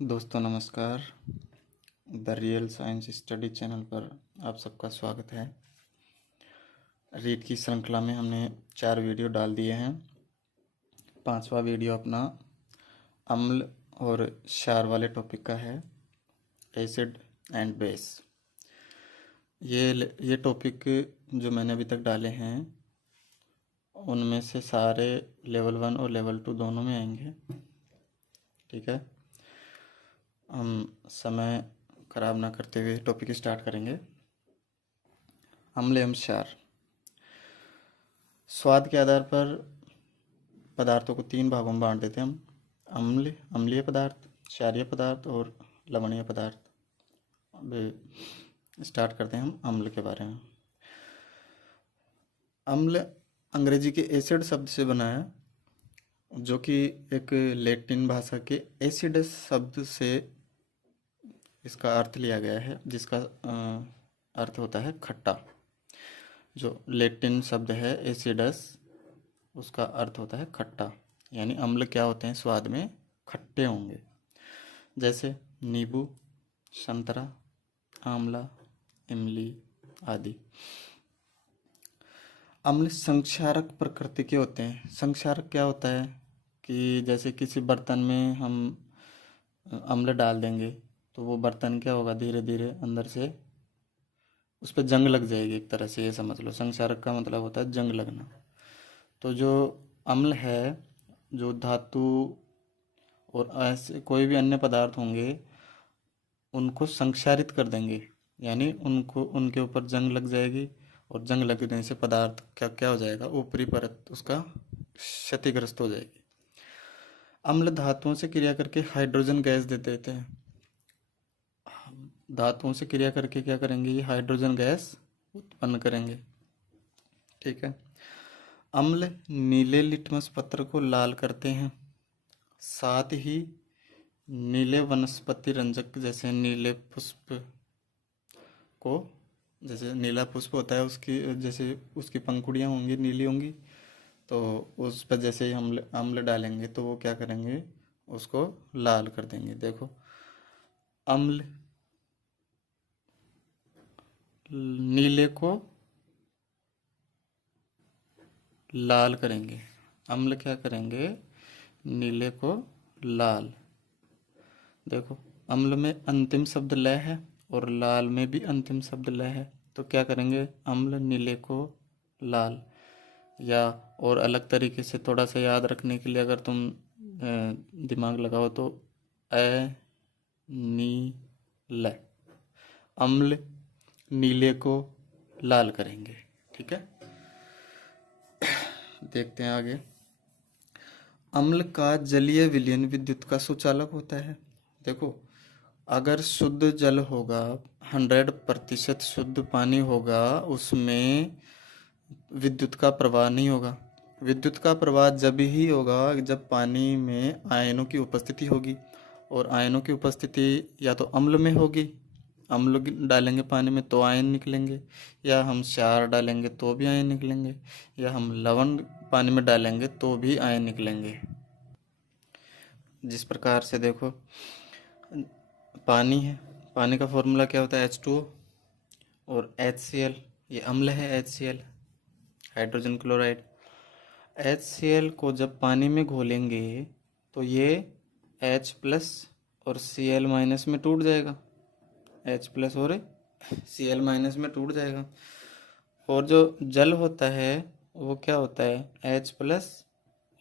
दोस्तों नमस्कार। The real science study channel पर आप सबका स्वागत है। रीड की श्रृंखला में हमने 4 वीडियो डाल दिए हैं। 5वां वीडियो अपना अम्ल और क्षार वाले टॉपिक का है, एसिड एंड बेस। ये टॉपिक जो मैंने अभी तक डाले हैं उनमें से सारे लेवल 1 और लेवल 2 दोनों में आएंगे। ठीक है, हम समय खराब ना करते हुए टॉपिक स्टार्ट करेंगे। अम्ल एवं क्षार। स्वाद के आधार पर पदार्थों को 3 भागों में बांट देते हैं हम: अम्लीय पदार्थ, क्षारीय पदार्थ और लवणीय पदार्थ। अब स्टार्ट करते हैं हम अम्ल के बारे में। अम्ल अंग्रेजी के एसिड शब्द से बना है, जो कि एक लैटिन भाषा के एसिडस शब्द से इसका अर्थ लिया गया है, जिसका अर्थ होता है खट्टा। जो लैटिन शब्द है एसिडस, उसका अर्थ होता है खट्टा। यानी अम्ल क्या होते हैं, स्वाद में खट्टे होंगे, जैसे नींबू, संतरा, आंवला, इमली आदि। अम्ल संक्षारक प्रकृति के होते हैं। संक्षारक क्या होता है कि जैसे किसी बर्तन में हम अम्ल डाल देंगे तो वो बर्तन क्या होगा, धीरे धीरे अंदर से उस पर जंग लग जाएगी, एक तरह से ये समझ लो। संक्षारक का मतलब होता है जंग लगना। तो जो अम्ल है, जो धातु और ऐसे कोई भी अन्य पदार्थ होंगे उनको संक्षारित कर देंगे, यानी उनको उनके ऊपर जंग लग जाएगी, और जंग लगने से पदार्थ क्या क्या हो जाएगा, ऊपरी परत उसका क्षतिग्रस्त हो जाएगी। अम्ल धातुओं से क्रिया करके हाइड्रोजन गैस दे देते हैं। धातुओं से क्रिया करके क्या करेंगे, ये हाइड्रोजन गैस उत्पन्न करेंगे। ठीक है। अम्ल नीले लिटमस पत्र को लाल करते हैं, साथ ही नीले वनस्पति रंजक जैसे नीले पुष्प को, जैसे नीला पुष्प होता है उसकी, जैसे उसकी पंखुड़ियाँ होंगी नीली होंगी, तो उस पर जैसे ही हम अम्ल डालेंगे तो वो क्या करेंगे, उसको लाल कर देंगे। देखो, अम्ल नीले को लाल करेंगे। अम्ल क्या करेंगे, नीले को लाल। देखो, अम्ल में अंतिम शब्द लय है और लाल में भी अंतिम शब्द लय है, तो क्या करेंगे, अम्ल नीले को लाल। या और अलग तरीके से थोड़ा सा याद रखने के लिए अगर तुम दिमाग लगाओ तो नी ल, अम्ल नीले को लाल करेंगे। ठीक है, देखते हैं आगे। अम्ल का जलीय विलयन विद्युत का सुचालक होता है। देखो, अगर शुद्ध जल होगा, 100% शुद्ध पानी होगा, उसमें विद्युत का प्रवाह नहीं होगा। विद्युत का प्रवाह जब ही होगा जब पानी में आयनों की उपस्थिति होगी, और आयनों की उपस्थिति या तो अम्ल में होगी, अम्ल डालेंगे पानी में तो आयन निकलेंगे, या हम क्षार डालेंगे तो भी आयन निकलेंगे, या हम लवण पानी में डालेंगे तो भी आयन निकलेंगे। जिस प्रकार से देखो, पानी है, पानी का फॉर्मूला क्या होता है, H2O, और HCl, ये अम्ल है, HCl हाइड्रोजन क्लोराइड। HCl को जब पानी में घोलेंगे तो ये H+ और Cl- में टूट जाएगा, H+ और Cl- में टूट जाएगा। और जो जल होता है वो क्या होता है, H+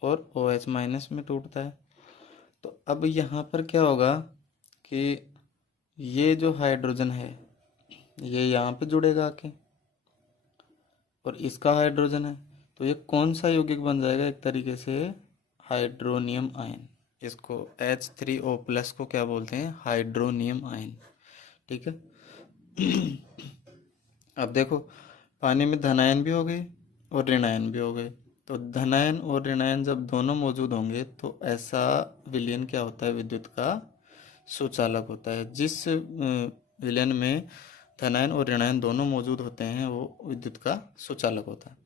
और OH- में टूटता है। तो अब यहाँ पर क्या होगा कि ये जो हाइड्रोजन है ये यहाँ पे जुड़ेगा आके, और इसका हाइड्रोजन है, तो ये कौन सा यौगिक बन जाएगा, एक तरीके से हाइड्रोनियम आयन। इसको H3O+ को क्या बोलते हैं, हाइड्रोनियम आयन। ठीक है। अब देखो, पानी में धनायन भी हो गए और ऋणायन भी हो गए, तो धनायन और ऋणायन जब दोनों मौजूद होंगे तो ऐसा विलयन क्या होता है, विद्युत का सुचालक होता है। जिस विलयन में धनायन और ऋणायन दोनों मौजूद होते हैं वो विद्युत का सुचालक होता है।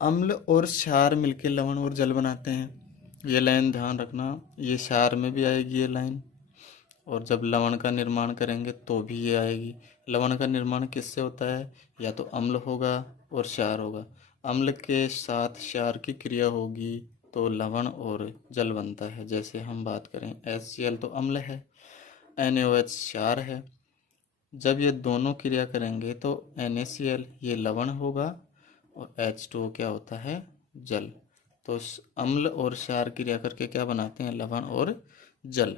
अम्ल और क्षार मिलकर लवण और जल बनाते हैं। ये लाइन ध्यान रखना, ये क्षार में भी आएगी ये लाइन, और जब लवण का निर्माण करेंगे तो भी ये आएगी। लवण का निर्माण किससे होता है? या तो अम्ल होगा और क्षार होगा। अम्ल के साथ क्षार की क्रिया होगी तो लवण और जल बनता है। जैसे हम बात करें HCl तो अम्ल है, NaOH क्षार है। जब ये दोनों क्रिया करेंगे तो NaCl ये लवण होगा और H2O क्या होता है? जल। तो अम्ल और क्षार क्रिया करके क्या बनाते हैं? लवण और जल।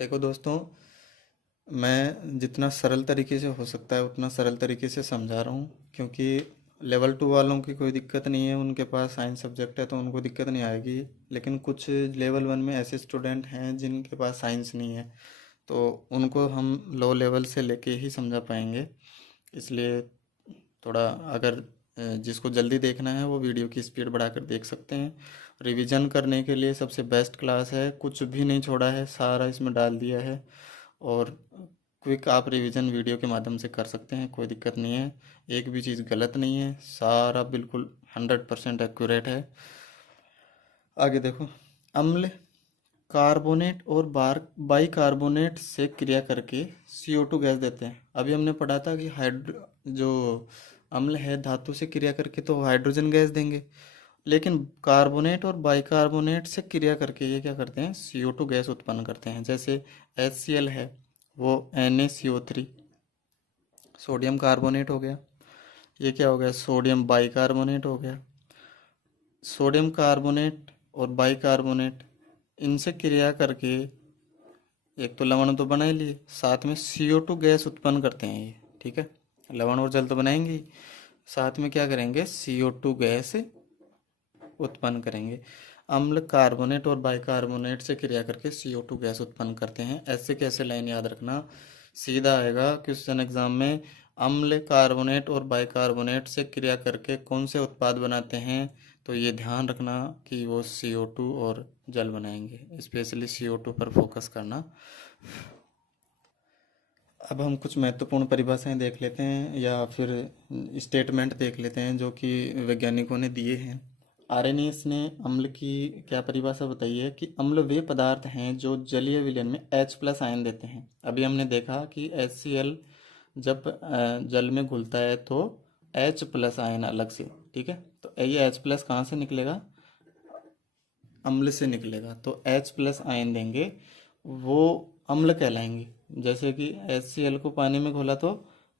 देखो दोस्तों, मैं जितना सरल तरीके से हो सकता है उतना सरल तरीके से समझा रहा हूँ, क्योंकि लेवल 2 वालों की कोई दिक्कत नहीं है, उनके पास साइंस सब्जेक्ट है तो उनको दिक्कत नहीं आएगी। लेकिन कुछ लेवल 1 में ऐसे स्टूडेंट हैं जिनके पास साइंस नहीं है, तो उनको हम लो लेवल से लेके ही समझा पाएंगे। इसलिए थोड़ा अगर जिसको जल्दी देखना है वो वीडियो की स्पीड बढ़ाकर देख सकते हैं। रिवीजन करने के लिए सबसे बेस्ट क्लास है, कुछ भी नहीं छोड़ा है, सारा इसमें डाल दिया है। और क्विक आप रिवीजन वीडियो के माध्यम से कर सकते हैं, कोई दिक्कत नहीं है। एक भी चीज़ गलत नहीं है, सारा बिल्कुल 100% एक्यूरेट है। आगे देखो, अम्ल कार्बोनेट और बाइकार्बोनेट से क्रिया करके CO2 गैस देते हैं। अभी हमने पढ़ा था कि जो अम्ल है धातु से क्रिया करके तो हाइड्रोजन गैस देंगे, लेकिन कार्बोनेट और बाइकार्बोनेट से क्रिया करके ये क्या करते हैं? CO2 गैस उत्पन्न करते हैं। जैसे HCl है वो NaCO3 सोडियम कार्बोनेट हो गया, ये क्या हो गया? सोडियम बाइकार्बोनेट हो गया। सोडियम कार्बोनेट और बाइकार्बोनेट इनसे क्रिया करके एक तो लवण तो बना ही लिए, साथ में CO2 गैस उत्पन्न करते हैं ये, ठीक है। लवण और जल तो बनाएंगे ही, साथ में क्या करेंगे? CO2 गैस उत्पन्न करेंगे। अम्ल कार्बोनेट और बाइकार्बोनेट से क्रिया करके CO2 गैस उत्पन्न करते हैं। ऐसे कैसे लाइन याद रखना, सीधा आएगा क्वेश्चन एग्जाम में। अम्ल कार्बोनेट और बाइकार्बोनेट से क्रिया करके कौन से उत्पाद बनाते हैं? तो ये ध्यान रखना कि वो CO2 और जल बनाएंगे, स्पेशली CO2 पर फोकस करना। अब हम कुछ महत्वपूर्ण परिभाषाएं देख लेते हैं या फिर स्टेटमेंट देख लेते हैं जो कि वैज्ञानिकों ने दिए हैं। आर्रेनियस ने अम्ल की क्या परिभाषा बताई है कि अम्ल वे पदार्थ हैं जो जलीय विलयन में H+ आयन देते हैं। अभी हमने देखा कि HCl जब जल में घुलता है तो H+ आयन अलग से, ठीक है। तो ये H+ कहाँ से निकलेगा? अम्ल से निकलेगा, तो H+ आयन देंगे, वो अम्ल कहलाएंगे। जैसे कि HCl को पानी में घोला तो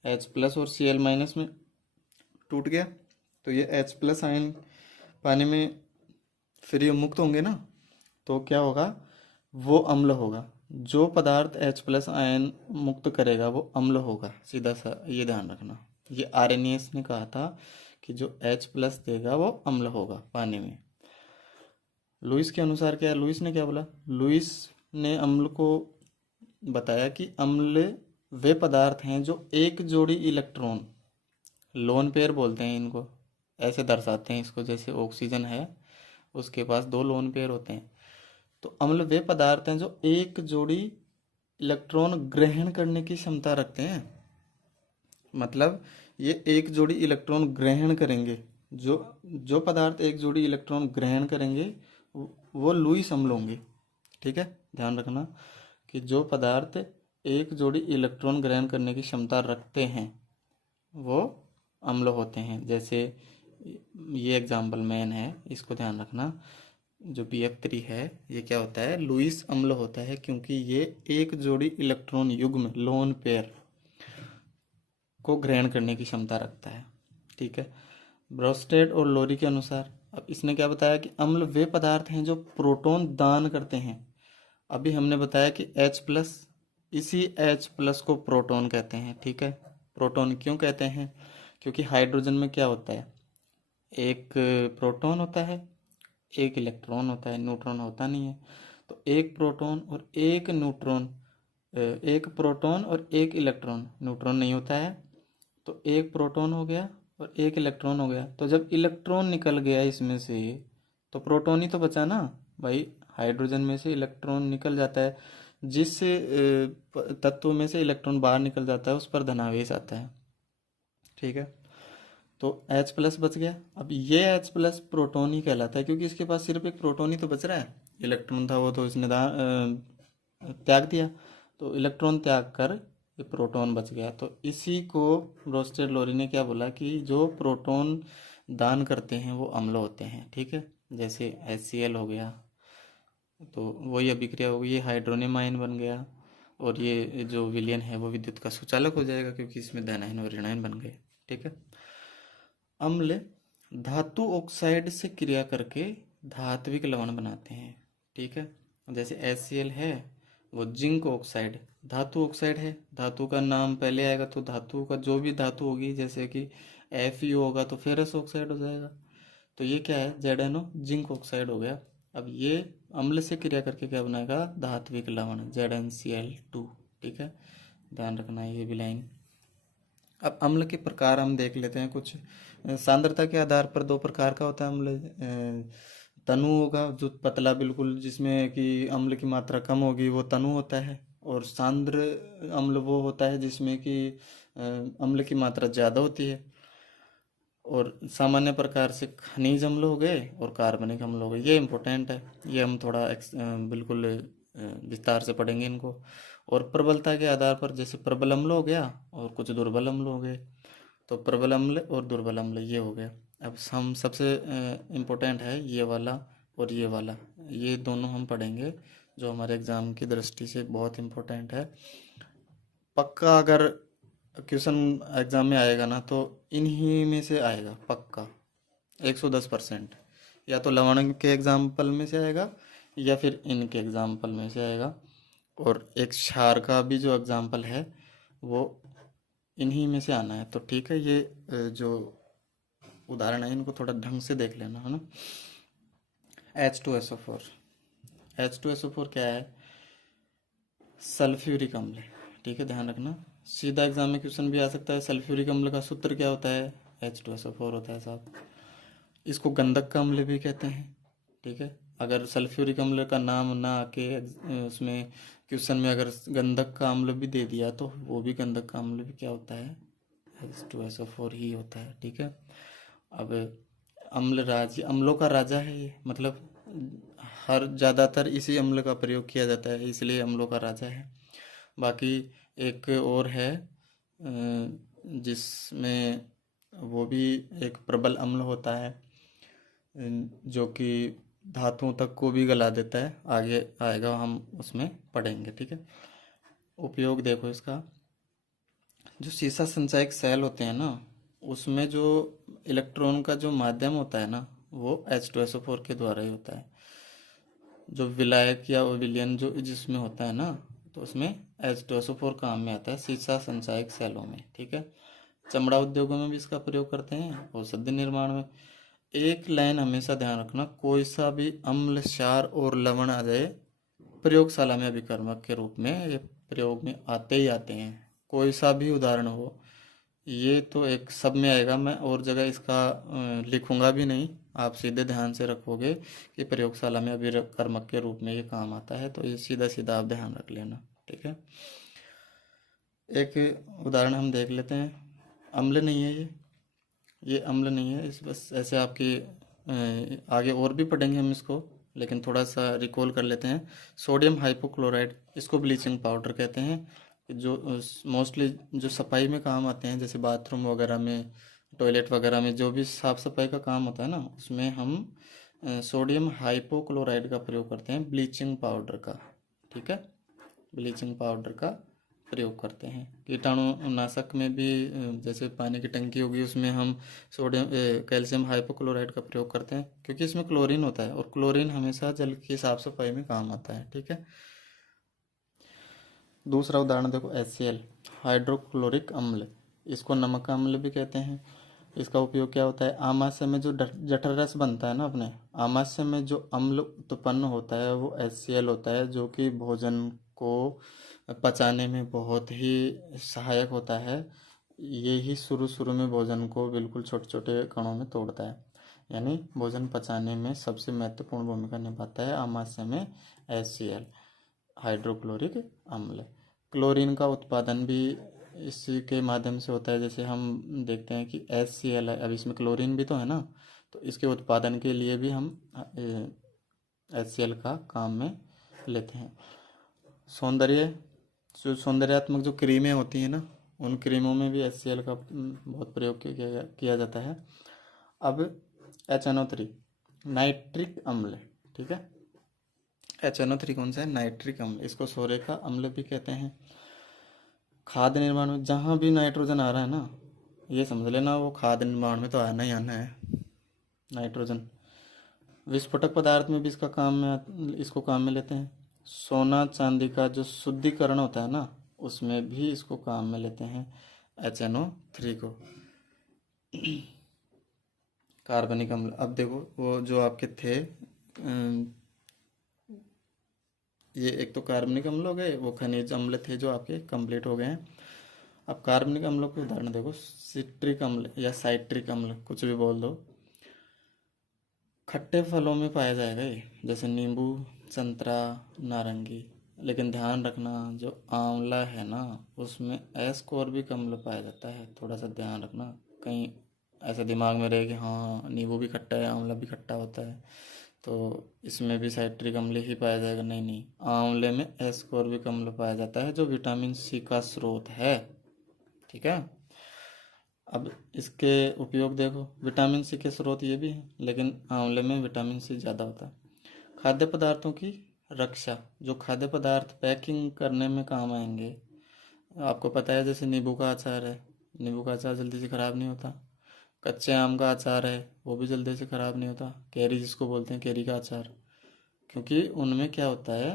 H+ और Cl- में टूट गया, तो ये H+ आयन पानी में फिर मुक्त होंगे ना, तो क्या होगा? वो अम्ल होगा। जो पदार्थ H+ आयन मुक्त करेगा वो अम्ल होगा, सीधा सा ये ध्यान रखना। ये आर्रेनियस ने कहा था कि जो H+ देगा वो अम्ल होगा पानी में। लुईस के अनुसार क्या है? लुईस ने क्या बोला? लुईस ने अम्ल को बताया कि अम्ल वे पदार्थ हैं जो एक जोड़ी इलेक्ट्रॉन, लोन पेयर बोलते हैं इनको, ऐसे दर्शाते हैं इसको, जैसे ऑक्सीजन है उसके पास 2 लोन पेयर होते हैं। तो अम्ल वे पदार्थ हैं जो एक जोड़ी इलेक्ट्रॉन ग्रहण करने की क्षमता रखते हैं। मतलब ये एक जोड़ी इलेक्ट्रॉन ग्रहण करेंगे, जो जो पदार्थ एक जोड़ी इलेक्ट्रॉन ग्रहण करेंगे वो लुईस अम्ल होंगे, ठीक है। ध्यान रखना कि जो पदार्थ एक जोड़ी इलेक्ट्रॉन ग्रहण करने की क्षमता रखते हैं वो अम्ल होते हैं। जैसे ये एग्जाम्पल मेन है, इसको ध्यान रखना। जो BF3 है ये क्या होता है? लुईस अम्ल होता है, क्योंकि ये एक जोड़ी इलेक्ट्रॉन युग्म लोन पेयर को ग्रहण करने की क्षमता रखता है, ठीक है। ब्रोस्टेड और लोरी के अनुसार अब इसने क्या बताया कि अम्ल वे पदार्थ हैं जो प्रोटॉन दान करते हैं। अभी हमने बताया कि H+, इसी H+ को प्रोटॉन कहते हैं, ठीक है। प्रोटॉन क्यों कहते हैं? क्योंकि हाइड्रोजन में क्या होता है? एक प्रोटॉन होता है, एक इलेक्ट्रॉन होता है, न्यूट्रॉन होता नहीं है। तो एक प्रोटॉन और एक न्यूट्रॉन, एक प्रोटॉन और एक इलेक्ट्रॉन, न्यूट्रॉन नहीं होता है, तो एक प्रोटॉन हो गया और एक इलेक्ट्रॉन हो गया। तो जब इलेक्ट्रॉन निकल गया इसमें से तो प्रोटॉन ही तो बचा ना भाई। हाइड्रोजन में से इलेक्ट्रॉन निकल जाता है, जिस तत्व में से इलेक्ट्रॉन बाहर निकल जाता है उस पर धनावेश आता है, ठीक है। तो H+ बच गया। अब ये H+ प्रोटॉन ही कहलाता है, क्योंकि इसके पास सिर्फ एक प्रोटॉन ही तो बच रहा है, इलेक्ट्रॉन था वो तो इसने त्याग दिया, तो इलेक्ट्रॉन त्याग कर ये प्रोटॉन बच गया। तो इसी को ब्रोस्टेड लोरी ने क्या बोला कि जो प्रोटॉन दान करते हैं वो अम्ल होते हैं, ठीक है। जैसे HCl हो गया, तो वही अभिक्रिया होगी, ये हाइड्रोनियम आयन बन गया, और ये जो विलयन है वो विद्युत का सुचालक हो जाएगा क्योंकि इसमें धनायन और ऋणायन बन गए, ठीक है। अम्ल धातु ऑक्साइड से क्रिया करके धात्विक लवण बनाते हैं, ठीक है। जैसे HCl है वो जिंक ऑक्साइड धातु ऑक्साइड है, धातु का नाम पहले आएगा तो धातु का जो भी धातु होगी, जैसे कि Fe होगा तो फेरस ऑक्साइड हो जाएगा। तो ये क्या है, ZnO जिंक ऑक्साइड हो गया। अब ये अम्ल से क्रिया करके क्या बनाएगा, धात्विक लवण ZnCl2, ठीक है, ध्यान रखना ये भी लाइन। अब अम्ल के प्रकार हम देख लेते हैं कुछ। सांद्रता के आधार पर दो प्रकार का होता है अम्ल। तनु होगा जो पतला बिल्कुल, जिसमें कि अम्ल की मात्रा कम होगी, वो तनु होता है। और सांद्र अम्ल वो होता है जिसमें कि अम्ल की मात्रा ज़्यादा होती है। और सामान्य प्रकार से खनिज अम्ल हो गए और कार्बनिक अम्ल हो गए, ये इम्पोर्टेंट है, ये हम थोड़ा बिल्कुल विस्तार से पढ़ेंगे इनको। और प्रबलता के आधार पर जैसे प्रबल अम्ल हो गया और कुछ दुर्बल अम्ल हो गए, तो प्रबल अम्ल और दुर्बल अम्ल ये हो गया। अब हम सबसे इम्पोर्टेंट है ये वाला और ये वाला, ये दोनों हम पढ़ेंगे जो हमारे एग्ज़ाम की दृष्टि से बहुत इम्पोर्टेंट है। पक्का अगर क्वेश्चन एग्ज़ाम में आएगा ना तो इन्हीं में से आएगा पक्का 110%, या तो लवण के एग्जाम्पल में से आएगा या फिर इनके एग्जाम्पल में से आएगा। और एक क्षार का भी जो एग्जाम्पल है वो इन्हीं में से आना है। तो ठीक है, ये जो उदाहरण है इनको थोड़ा ढंग से देख लेना, है ना। H2SO4, H2SO4 क्या है, सल्फ्यूरिक अम्ल है, ठीक है, ध्यान रखना। सीधा एग्जाम में क्वेश्चन भी आ सकता है, सल्फ्यूरिक अम्ल का सूत्र क्या होता है, H2SO4 होता है साहब। इसको गंधक का अम्ल भी कहते हैं, ठीक है। अगर सल्फ्यूरिक अम्ल का नाम ना आके उसमें क्वेश्चन में अगर गंधक का अम्ल भी दे दिया तो वो भी गंधक का अम्ल भी क्या होता है, H2SO4 ही होता है, ठीक है। अब अम्ल राज, अम्लों का राजा है ये, मतलब हर ज़्यादातर इसी अम्ल का प्रयोग किया जाता है, इसलिए अम्लों का राजा है। बाकी एक और है जिसमें वो भी एक प्रबल अम्ल होता है जो कि धातुओं तक को भी गला देता है, आगे आएगा हम उसमें पढ़ेंगे, ठीक है। उपयोग देखो इसका, जो सीसा संचायक सेल होते हैं ना उसमें जो इलेक्ट्रॉन का जो माध्यम होता है ना वो H2SO4 के द्वारा ही होता है। जो विलायक या विलयन जो जिसमें होता है ना तो उसमें H2SO4 काम में आता है सीसा संचायक सेलों में, ठीक है। चमड़ा उद्योगों में भी इसका प्रयोग करते हैं, औषधि निर्माण में। एक लाइन हमेशा ध्यान रखना, कोई सा भी अम्ल क्षार और लवण आ जाए प्रयोगशाला में अभिकर्मक के रूप में ये प्रयोग में आते ही आते हैं, कोई सा भी उदाहरण हो। ये तो एक सब में आएगा, मैं और जगह इसका लिखूंगा भी नहीं, आप सीधे ध्यान से रखोगे कि प्रयोगशाला में अभिकर्मक के रूप में ये काम आता है, तो ये सीधा सीधा आप ध्यान रख लेना, ठीक है। एक उदाहरण हम देख लेते हैं, अम्ल नहीं है ये अम्ल नहीं है, इस बस ऐसे आपकी आगे और भी पढ़ेंगे हम इसको, लेकिन थोड़ा सा रिकॉल कर लेते हैं। सोडियम हाइपोक्लोराइड, इसको ब्लीचिंग पाउडर कहते हैं, जो मोस्टली जो सफाई में काम आते हैं, जैसे बाथरूम वगैरह में, टॉयलेट वगैरह में, जो भी साफ़ सफाई का काम होता है ना उसमें हम सोडियम हाइपोक्लोराइड का प्रयोग करते हैं, ब्लीचिंग पाउडर का, ठीक है, ब्लीचिंग पाउडर का प्रयोग करते हैं। कीटाणुनाशक में भी जैसे पानी की टंकी होगी उसमें हम सोडियम कैल्शियम हाइपोक्लोराइड का प्रयोग करते हैं, क्योंकि इसमें क्लोरीन होता है और क्लोरीन हमेशा जल की साफ सफाई में काम आता है, ठीक है। दूसरा उदाहरण देखो, HCl हाइड्रोक्लोरिक अम्ल, इसको नमक का अम्ल भी कहते हैं। इसका उपयोग क्या होता है, आमाशय में जो जठर रस बनता है ना, अपने आमाशय में जो अम्ल उत्पन्न होता है वो HCl होता है, जो कि भोजन को पचाने में बहुत ही सहायक होता है। ये ही शुरू शुरू में भोजन को बिल्कुल छोटे छोटे कणों में तोड़ता है, यानी भोजन पचाने में सबसे महत्वपूर्ण भूमिका निभाता है आमाशय में HCl हाइड्रोक्लोरिक अम्ल। क्लोरीन का उत्पादन भी इसी के माध्यम से होता है, जैसे हम देखते हैं कि HCl है, अब इसमें क्लोरीन भी तो है ना, तो इसके उत्पादन के लिए भी हम HCl का काम में लेते हैं। सौंदर्य, जो सौंदर्यात्मक जो क्रीमें होती हैं ना, उन क्रीमों में भी HCl का बहुत प्रयोग किया जाता है। अब HNO3 नाइट्रिक अम्ल, ठीक है। HNO3 कौन सा है? नाइट्रिक अम्ल। इसको सोरे का अम्ल भी कहते हैं। खाद्य निर्माण में जहाँ भी नाइट्रोजन आ रहा है ना, ये समझ लेना वो खाद्य निर्माण में तो आना ही आना है नाइट्रोजन। विस्फोटक पदार्थ में भी इसको काम में लेते हैं। सोना चांदी का जो शुद्धिकरण होता है ना, उसमें भी इसको काम में लेते हैं HNO3 को। कार्बनिक अम्ल, अब देखो वो जो आपके थे ये एक तो कार्बनिक अम्ल हो गए, वो खनिज अम्ल थे जो आपके कंप्लीट हो गए हैं। अब कार्बनिक अम्लों के उदाहरण देखो, सिट्रिक अम्ल या साइट्रिक अम्ल, कुछ भी बोल दो। खट्टे फलों में पाया जाएगा ये, जैसे नींबू, संतरा, नारंगी। लेकिन ध्यान रखना जो आंवला है ना, उसमें एस्कॉर्बिक अम्ल पाया जाता है। थोड़ा सा ध्यान रखना, कहीं ऐसा दिमाग में रहे कि हाँ नींबू भी खट्टा है, आंवला भी खट्टा होता है, तो इसमें भी साइट्रिक अम्ल ही पाया जाएगा। नहीं नहीं, आंवले में एस्कॉर्बिक अम्ल पाया जाता है जो विटामिन सी का स्रोत है, ठीक है। अब इसके उपयोग देखो, विटामिन सी के स्रोत ये भी हैं, लेकिन आंवले में विटामिन सी ज़्यादा होता है। खाद्य पदार्थों की रक्षा, जो खाद्य पदार्थ पैकिंग करने में काम आएंगे, आपको पता है जैसे नींबू का अचार है, नींबू का अचार जल्दी से ख़राब नहीं होता। कच्चे आम का अचार है, वो भी जल्दी से ख़राब नहीं होता। कैरी जिसको बोलते हैं, कैरी का अचार, क्योंकि उनमें क्या होता है,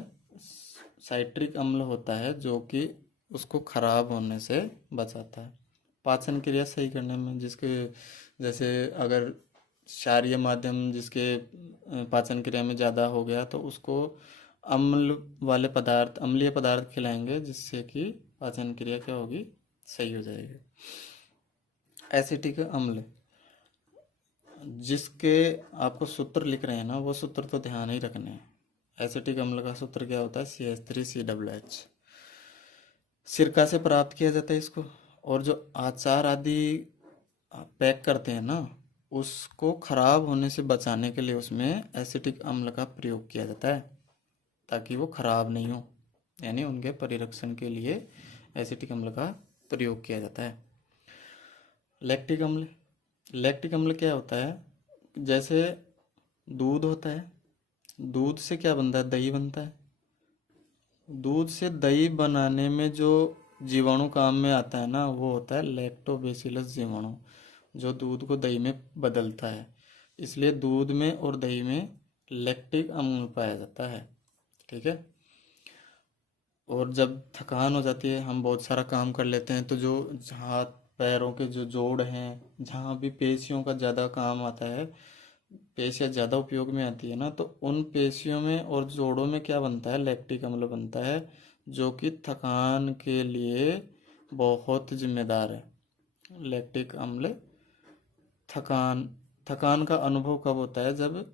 साइट्रिक अम्ल होता है जो कि उसको ख़राब होने से बचाता है। पाचन क्रिया सही करने में, जिसके जैसे अगर क्षारीय माध्यम जिसके पाचन क्रिया में ज़्यादा हो गया, तो उसको अम्ल वाले पदार्थ, अम्लीय पदार्थ खिलाएंगे, जिससे कि पाचन क्रिया क्या होगी, सही हो जाएगी। एसिटिक अम्ल, जिसके आपको सूत्र लिख रहे हैं ना, वो सूत्र तो ध्यान ही रखने हैं। एसिटिक अम्ल का सूत्र क्या होता है? CH3COOH। सिरका से प्राप्त किया जाता है इसको। और जो अचार आदि पैक करते हैं ना, उसको खराब होने से बचाने के लिए उसमें एसिटिक अम्ल का प्रयोग किया जाता है, ताकि वो खराब नहीं हो, यानी उनके परिरक्षण के लिए एसिटिक अम्ल का प्रयोग किया जाता है। लैक्टिक अम्ल, लैक्टिक अम्ल क्या होता है? जैसे दूध होता है, दूध से क्या बनता है? दही बनता है। दूध से दही बनाने में जो जीवाणु काम में आता है ना, वो होता है लैक्टोबैसिलस जीवाणु, जो दूध को दही में बदलता है। इसलिए दूध में और दही में लैक्टिक अम्ल पाया जाता है, ठीक है। और जब थकान हो जाती है, हम बहुत सारा काम कर लेते हैं, तो जो हाथ पैरों के जो जोड़ हैं, जहाँ भी पेशियों का ज़्यादा काम आता है, पेशियाँ ज़्यादा उपयोग में आती है ना, तो उन पेशियों में और जोड़ों में क्या बनता है? लैक्टिक अम्ल बनता है, जो कि थकान के लिए बहुत जिम्मेदार है। लैक्टिक अम्ल, थकान थकान का अनुभव कब होता है? जब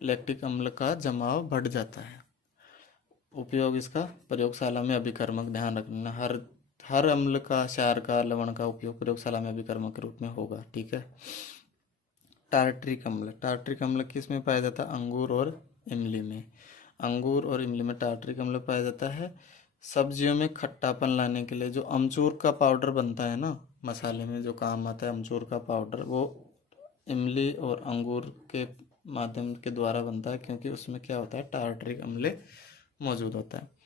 लैक्टिक अम्ल का जमाव बढ़ जाता है। उपयोग इसका प्रयोगशाला में अभिकर्मक, ध्यान रखना, हर अम्ल का, क्षार का, लवण का उपयोग प्रयोगशाला में अभिकर्मक के रूप में होगा, ठीक है। टार्ट्रिक अम्ल, टार्ट्रिक अम्ल किस में पाया जाता है? अंगूर और इमली में। अंगूर और इमली में टार्ट्रिक अम्ल पाया जाता है। सब्जियों में खट्टापन लाने के लिए जो अमचूर का पाउडर बनता है ना, मसाले में जो काम आता है अमचूर का पाउडर, वो इमली और अंगूर के माध्यम के द्वारा बनता है, क्योंकि उसमें क्या होता है? टार्ट्रिक अम्ल मौजूद होता है।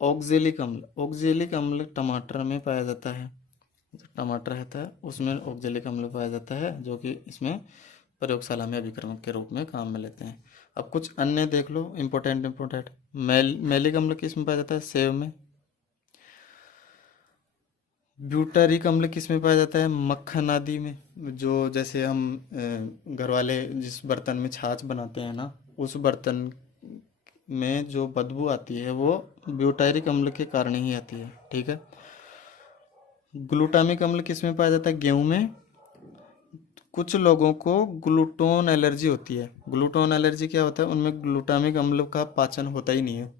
ऑक्जेलिक अम्ल, ऑक्जेलिक अम्ल टमाटर में पाया जाता है। जो टमाटर रहता है उसमें ऑक्जेलिक अम्ल पाया जाता है, जो कि इसमें प्रयोगशाला में अभिकर्मक के रूप में काम में लेते हैं। अब कुछ अन्य देख लो, इम्पोर्टेंट। मैलिक अम्ल किस में पाया जाता है? सेव में। ब्यूटारिक अम्ल किस में पाया जाता है? मक्खन आदि में। जो जैसे हम घर वाले जिस बर्तन में छाछ बनाते हैं ना, उस बर्तन में जो बदबू आती है वो ब्यूटारिक अम्ल के कारण ही आती है, ठीक है। ग्लूटामिक अम्ल किस में पाया जाता है? गेहूं में। कुछ लोगों को ग्लूटोन एलर्जी होती है। ग्लूटोन एलर्जी क्या होता है? उनमें ग्लूटामिक अम्ल का पाचन होता ही नहीं है,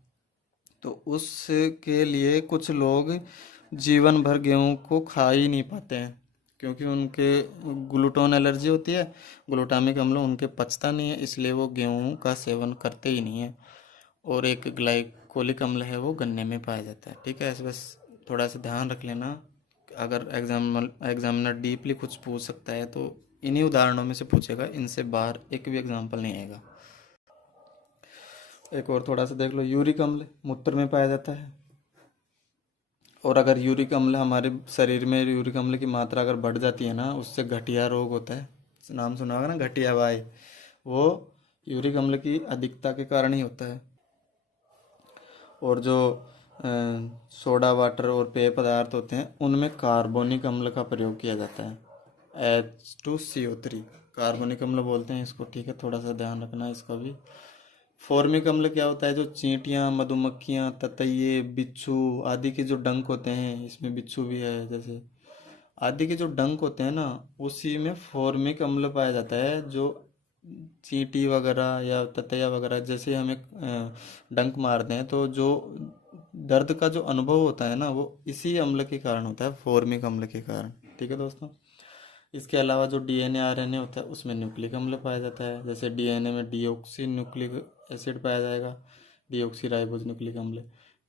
तो उसके लिए कुछ लोग जीवन भर गेहूं को खा ही नहीं पाते हैं, क्योंकि उनके ग्लूटोन एलर्जी होती है, ग्लूटामिक अम्ल उनके पचता नहीं है, इसलिए वो गेहूं का सेवन करते ही नहीं है। और एक अल्कोहलिक अम्ल है वो गन्ने में पाया जाता है। ठीक है, ऐसे बस थोड़ा सा ध्यान रख लेना। अगर एग्जामिनर डीपली कुछ पूछ सकता है तो इन्हीं उदाहरणों में से पूछेगा, इनसे बाहर एक भी एग्जाम्पल नहीं आएगा। एक और थोड़ा सा देख लो, यूरिक अम्ल मूत्र में पाया जाता है। और अगर यूरिक अम्ल हमारे शरीर में यूरिक अम्ल की मात्रा अगर बढ़ जाती है ना, उससे गठिया रोग होता है। नाम सुना होगा ना, गठिया वाई, वो यूरिक अम्ल की अधिकता के कारण ही होता है। और जो सोडा वाटर और पेय पदार्थ होते हैं उनमें कार्बोनिक अम्ल का प्रयोग किया जाता है, H2CO3 कार्बोनिक अम्ल बोलते हैं इसको। ठीक है, थोड़ा सा ध्यान रखना इसका भी। फॉर्मिक अम्ल क्या होता है, जो चींटियाँ, मधुमक्खियाँ, ततैये, बिच्छू आदि के जो डंक होते हैं, इसमें बिच्छू भी है जैसे, आदि के जो डंक होते हैं ना, उसी में फॉर्मिक अम्ल पाया जाता है। जो चींटी वगैरह या ततैया वगैरह जैसे हमें डंक मारते हैं, तो जो दर्द का जो अनुभव होता है ना, वो इसी अम्ल के कारण होता है, फॉर्मिक अम्ल के कारण। ठीक है दोस्तों, इसके अलावा जो डीएनए आरएनए होता है उसमें न्यूक्लिक अम्ल पाया जाता है। जैसे डीएनए में डीऑक्सी न्यूक्लिक एसिड पाया जाएगा, डीऑक्सी राइबोज न्यूक्लिक अम्ल,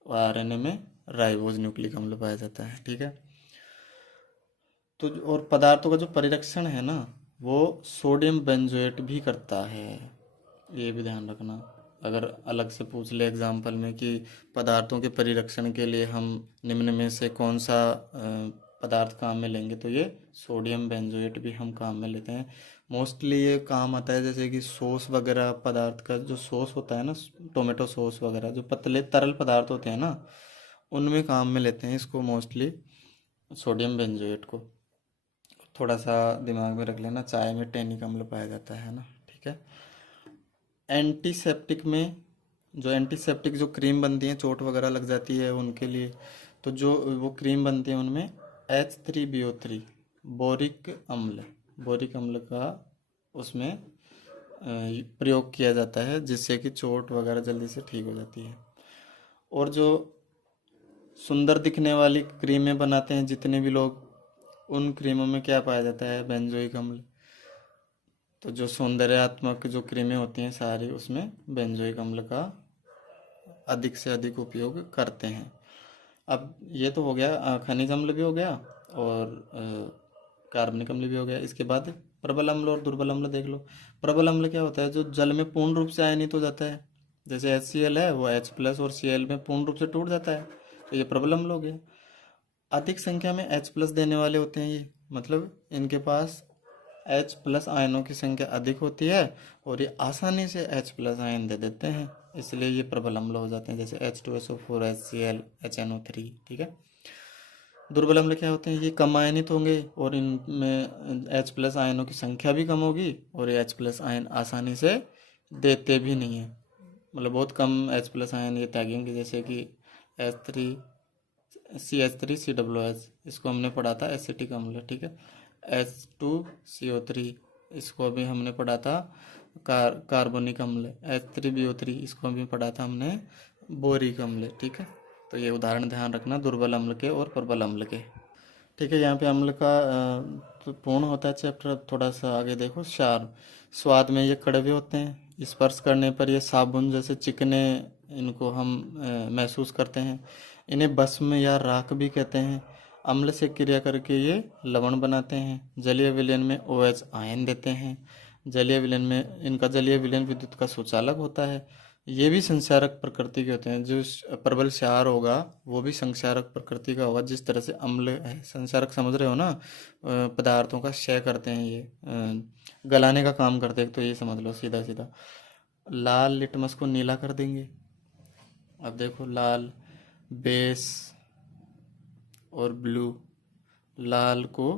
और आरएनए में राइबोज न्यूक्लिक अम्ल पाया जाता है। ठीक है, तो और पदार्थों का जो परिरक्षण है ना, वो सोडियम बेंजोएट भी करता है, ये भी ध्यान रखना। अगर अलग से पूछ ले एग्जाम्पल में कि पदार्थों के परिरक्षण के लिए हम निम्न में से कौन सा पदार्थ काम में लेंगे, तो ये सोडियम बेंजोएट भी हम काम में लेते हैं। मोस्टली ये काम आता है जैसे कि सॉस वगैरह, पदार्थ का जो सॉस होता है ना, टोमेटो सॉस वगैरह, जो पतले तरल पदार्थ होते हैं ना, उनमें काम में लेते हैं इसको मोस्टली, सोडियम बेंजोएट को। थोड़ा सा दिमाग में रख लेना, चाय में टैनिक अम्ल पाया जाता है ना। ठीक है, एंटीसेप्टिक में जो एंटीसेप्टिक जो क्रीम बनती है, चोट वगैरह लग जाती है उनके लिए, तो जो वो क्रीम बनती है उनमें H3BO3 बोरिक अम्ल का उसमें प्रयोग किया जाता है, जिससे कि चोट वगैरह जल्दी से ठीक हो जाती है। और जो सुंदर दिखने वाली क्रीमें बनाते हैं जितने भी लोग, उन क्रीमों में क्या पाया जाता है, बेंजोइक अम्ल। तो जो सौंदर्यात्मक जो क्रीमें होती हैं सारी, उसमें बेंजोइक अम्ल का अधिक से अधिक उपयोग करते हैं। अब ये तो हो गया, खनिज अम्ल भी हो गया और कार्बनिक अम्ल भी हो गया। इसके बाद प्रबल अम्ल और दुर्बल अम्ल देख लो। प्रबल अम्ल क्या होता है, जो जल में पूर्ण रूप से आयनित हो जाता है। जैसे HCl है, वो H+ और Cl में पूर्ण रूप से टूट जाता है, तो ये प्रबल अम्ल हो गया। अधिक संख्या में H+ देने वाले होते हैं ये, मतलब इनके पास H+ आयनों की संख्या अधिक होती है और ये आसानी से H+ आयन दे देते हैं, इसलिए ये प्रबल अम्ल हो जाते हैं, जैसे H2SO4, HCl, HNO3। ठीक है, दुर्बल अम्ल क्या होते हैं, ये कम आयनित होंगे और इनमें H+ आयनों की संख्या भी कम होगी, और ये H+ आयन आसानी से देते भी नहीं है, मतलब बहुत कम H+ आयन ये त्यागेंगे। जैसे कि CH3COOH, इसको हमने पढ़ा था एसिटिक अम्ल। ठीक है, H2CO3, इसको भी हमने पढ़ा था कार्बोनिक अम्ल। H3BO3, इसको भी पढ़ा था हमने बोरिक अम्ल। ठीक है, तो ये उदाहरण ध्यान रखना दुर्बल अम्ल के और प्रबल अम्ल के। ठीक है, यहाँ पे अम्ल का तो पूर्ण होता है चैप्टर। अब थोड़ा सा आगे देखो, क्षार। स्वाद में ये कड़वे होते हैं, स्पर्श करने पर ये साबुन जैसे चिकने, इनको हम महसूस करते हैं। इन्हें भस्म या राख भी कहते हैं। अम्ल से क्रिया करके ये लवण बनाते हैं। जलीय विलयन में OH आयन देते हैं। जलीय विलयन में इनका जलीय विलयन विद्युत का सुचालक होता है। ये भी संक्षारक प्रकृति के होते हैं। जो प्रबल क्षार होगा वो भी संक्षारक प्रकृति का होगा, जिस तरह से अम्ल है। संक्षारक समझ रहे हो ना, पदार्थों का क्षय करते हैं, ये गलाने का काम करते हैं, तो ये समझ लो सीधा सीधा। लाल लिटमस को नीला कर देंगे। अब देखो, लाल, बेस और ब्लू, लाल को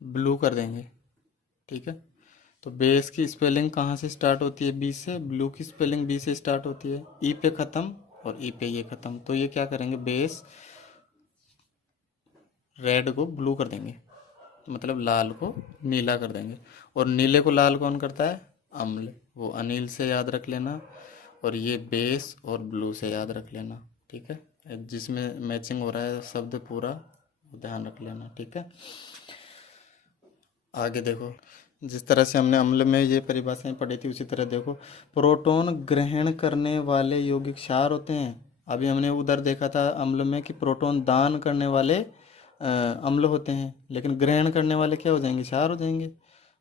ब्लू कर देंगे। ठीक है, तो बेस की स्पेलिंग कहाँ से स्टार्ट होती है, बी से। ब्लू की स्पेलिंग बी से स्टार्ट होती है, ई पे ख़त्म और ई पे ये ख़त्म। तो ये क्या करेंगे, बेस रेड को ब्लू कर देंगे, मतलब लाल को नीला कर देंगे। और नीले को लाल कौन करता है, अम्ल, वो अनिल से याद रख लेना। और ये बेस और ब्लू से याद रख लेना। ठीक है, जिसमें मैचिंग हो रहा है शब्द पूरा ध्यान रख लेना। ठीक है, आगे देखो, जिस तरह से हमने अम्ल में ये परिभाषाएं पढ़ी थी उसी तरह देखो, प्रोटॉन ग्रहण करने वाले यौगिक क्षार होते हैं। अभी हमने उधर देखा था अम्ल में कि प्रोटॉन दान करने वाले अम्ल होते हैं, लेकिन ग्रहण करने वाले क्या हो जाएंगे, क्षार हो जाएंगे।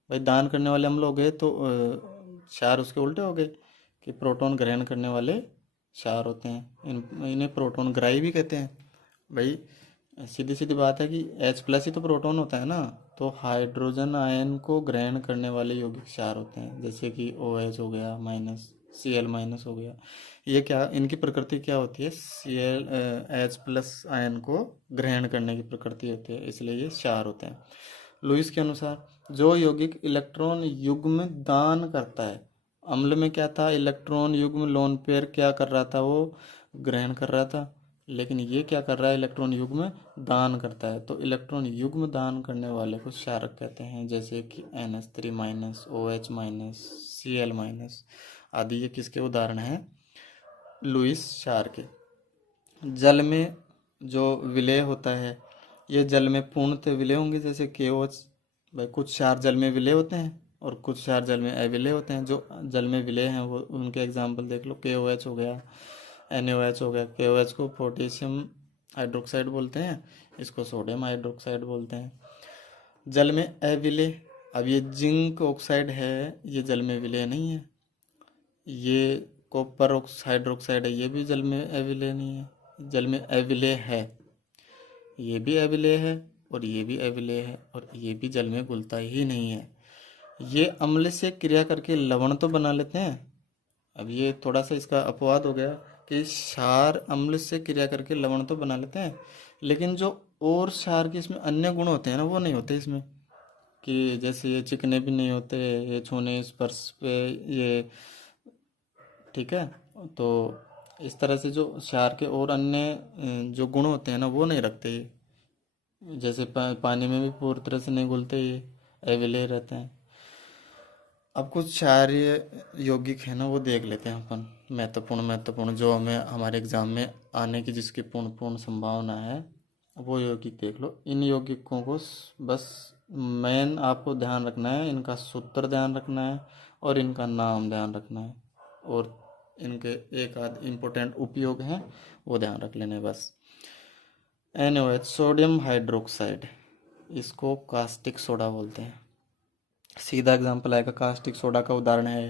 भाई दान करने वाले अम्ल हो गए तो क्षार उसके उल्टे हो गए कि प्रोटॉन ग्रहण करने वाले क्षार होते हैं। इन्हें प्रोटॉन ग्राही भी कहते हैं। भाई सीधी सीधी बात है कि H+ ही तो प्रोटॉन होता है ना, तो हाइड्रोजन आयन को ग्रहण करने वाले यौगिक क्षार होते हैं, जैसे कि OH हो गया माइनस, Cl- हो गया। ये क्या, इनकी प्रकृति क्या होती है, H+ आयन को ग्रहण करने की प्रकृति होती है, इसलिए ये क्षार होते हैं। लुईस के अनुसार जो यौगिक इलेक्ट्रॉन युग्म दान करता है, अम्ल में क्या था, इलेक्ट्रॉन युग्म लोन पेयर क्या कर रहा था, वो ग्रहण कर रहा था, लेकिन ये क्या कर रहा है, इलेक्ट्रॉन युग्म दान करता है। तो इलेक्ट्रॉन युग्म दान करने वाले को क्षारक कहते हैं, जैसे कि NH3-, OH-, Cl- आदि। ये किसके उदाहरण हैं, लुईस क्षार के। जल में जो विलय होता है, ये जल में पूर्णतः विलय होंगे, जैसे KOH। भाई कुछ क्षार जल में विलय होते हैं और कुछ क्षार जल में अविलय होते हैं। जो जल में विलय हैं वो उनके एग्जाम्पल देख लो, KOH हो गया, NaOH हो गया। KOH को पोटेशियम हाइड्रोक्साइड बोलते हैं, इसको सोडियम हाइड्रोक्साइड बोलते हैं। जल में अविलय, अब ये जिंक ऑक्साइड है, ये जल में विलय नहीं है। ये कॉपर हाइड्रोक्साइड है, ये भी जल में अविलय नहीं है, जल में अविलय है। ये भी अविलय है और ये भी अविलय है और ये भी जल में घुलता ही नहीं है। ये अम्ल से क्रिया करके लवण तो बना लेते हैं। अब ये थोड़ा सा इसका अपवाद हो गया कि क्षार अम्ल से क्रिया करके लवण तो बना लेते हैं, लेकिन जो और क्षार के इसमें अन्य गुण होते हैं ना, वो नहीं होते इसमें। कि जैसे ये चिकने भी नहीं होते, ये छूने स्पर्श पे ये, ठीक है। तो इस तरह से जो क्षार के और अन्य जो गुण होते हैं ना, वो नहीं रखते ये। जैसे पानी में भी पूरी तरह से नहीं घुलते, ये अविलय रहते हैं। अब कुछ क्षारीय यौगिक है ना, वो देख लेते हैं अपन, महत्वपूर्ण महत्वपूर्ण जो हमें हमारे एग्जाम में आने की जिसकी पूर्ण पूर्ण संभावना है, वो यौगिक देख लो। इन यौगिकों को बस मेन आपको ध्यान रखना है, इनका सूत्र ध्यान रखना है और इनका नाम ध्यान रखना है, और इनके एक आध इम्पोर्टेंट उपयोग हैं वो ध्यान रख लेने बस। NaOH सोडियम हाइड्रोक्साइड, इसको कास्टिक सोडा बोलते हैं। सीधा एग्जांपल आएगा, कास्टिक सोडा का उदाहरण है,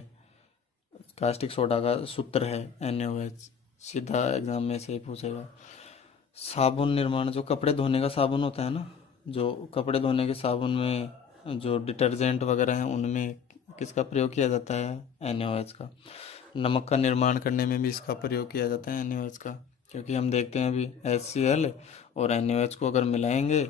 कास्टिक सोडा का सूत्र है NaOH। सीधा एग्जाम में से ही पूछेगा। साबुन निर्माण, जो कपड़े धोने का साबुन होता है ना, जो कपड़े धोने के साबुन में जो डिटर्जेंट वगैरह हैं उनमें किसका प्रयोग किया जाता है, NaOH का। नमक का निर्माण करने में भी इसका प्रयोग किया जाता है NaOH का, क्योंकि हम देखते हैं अभी HCl और NaOH को अगर मिलाएंगे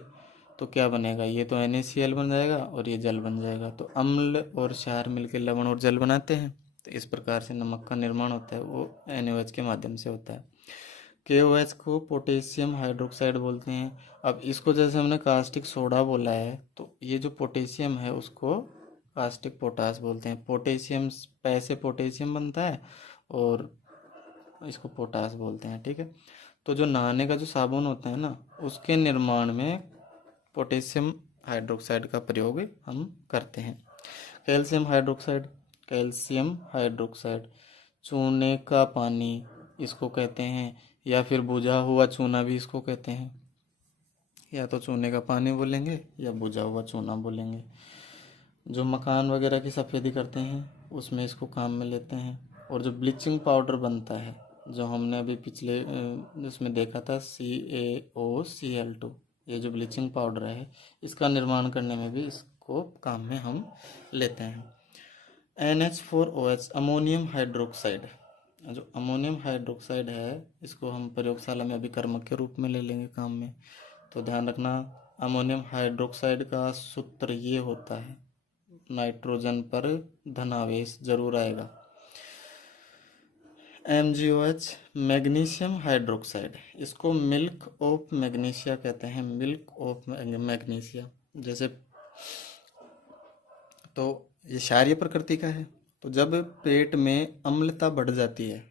तो क्या बनेगा, ये तो NaCl बन जाएगा और ये जल बन जाएगा। तो अम्ल और क्षार मिलकर लवण और जल बनाते हैं। तो इस प्रकार से नमक का निर्माण होता है, वो NaOH के माध्यम से होता है। KOH को पोटेशियम हाइड्रोक्साइड बोलते हैं। अब इसको जैसे हमने कास्टिक सोडा बोला है, तो ये जो पोटेशियम है उसको कास्टिक पोटास बोलते हैं। पोटेशियम पैसे पोटेशियम बनता है और इसको पोटास बोलते हैं, ठीक है। तो जो नहाने का जो साबुन होता है ना, उसके निर्माण में पोटेशियम हाइड्रोक्साइड का प्रयोग हम करते हैं। कैल्शियम हाइड्रोक्साइड, कैल्शियम हाइड्रोक्साइड चूने का पानी इसको कहते हैं, या फिर बुझा हुआ चूना भी इसको कहते हैं। या तो चूने का पानी बोलेंगे या बुझा हुआ चूना बोलेंगे। जो मकान वगैरह की सफ़ेदी करते हैं उसमें इसको काम में लेते हैं। और जो ब्लीचिंग पाउडर बनता है, जो हमने अभी पिछले उसमें देखा था CaOCl2, ये जो ब्लीचिंग पाउडर है इसका निर्माण करने में भी इसको काम में हम लेते हैं। NH4OH अमोनियम हाइड्रोक्साइड, जो अमोनियम हाइड्रोक्साइड है इसको हम प्रयोगशाला में अभी कर्मक के रूप में ले लेंगे काम में। तो ध्यान रखना, अमोनियम हाइड्रोक्साइड का सूत्र ये होता है, नाइट्रोजन पर धनावेश जरूर आएगा। MgOH मैग्नीशियम हाइड्रोक्साइड, इसको मिल्क ऑफ मैग्नीशिया कहते हैं, मिल्क ऑफ मैग्नीशिया। जैसे तो ये क्षारीय प्रकृति का है। तो जब पेट में अम्लता बढ़ जाती है,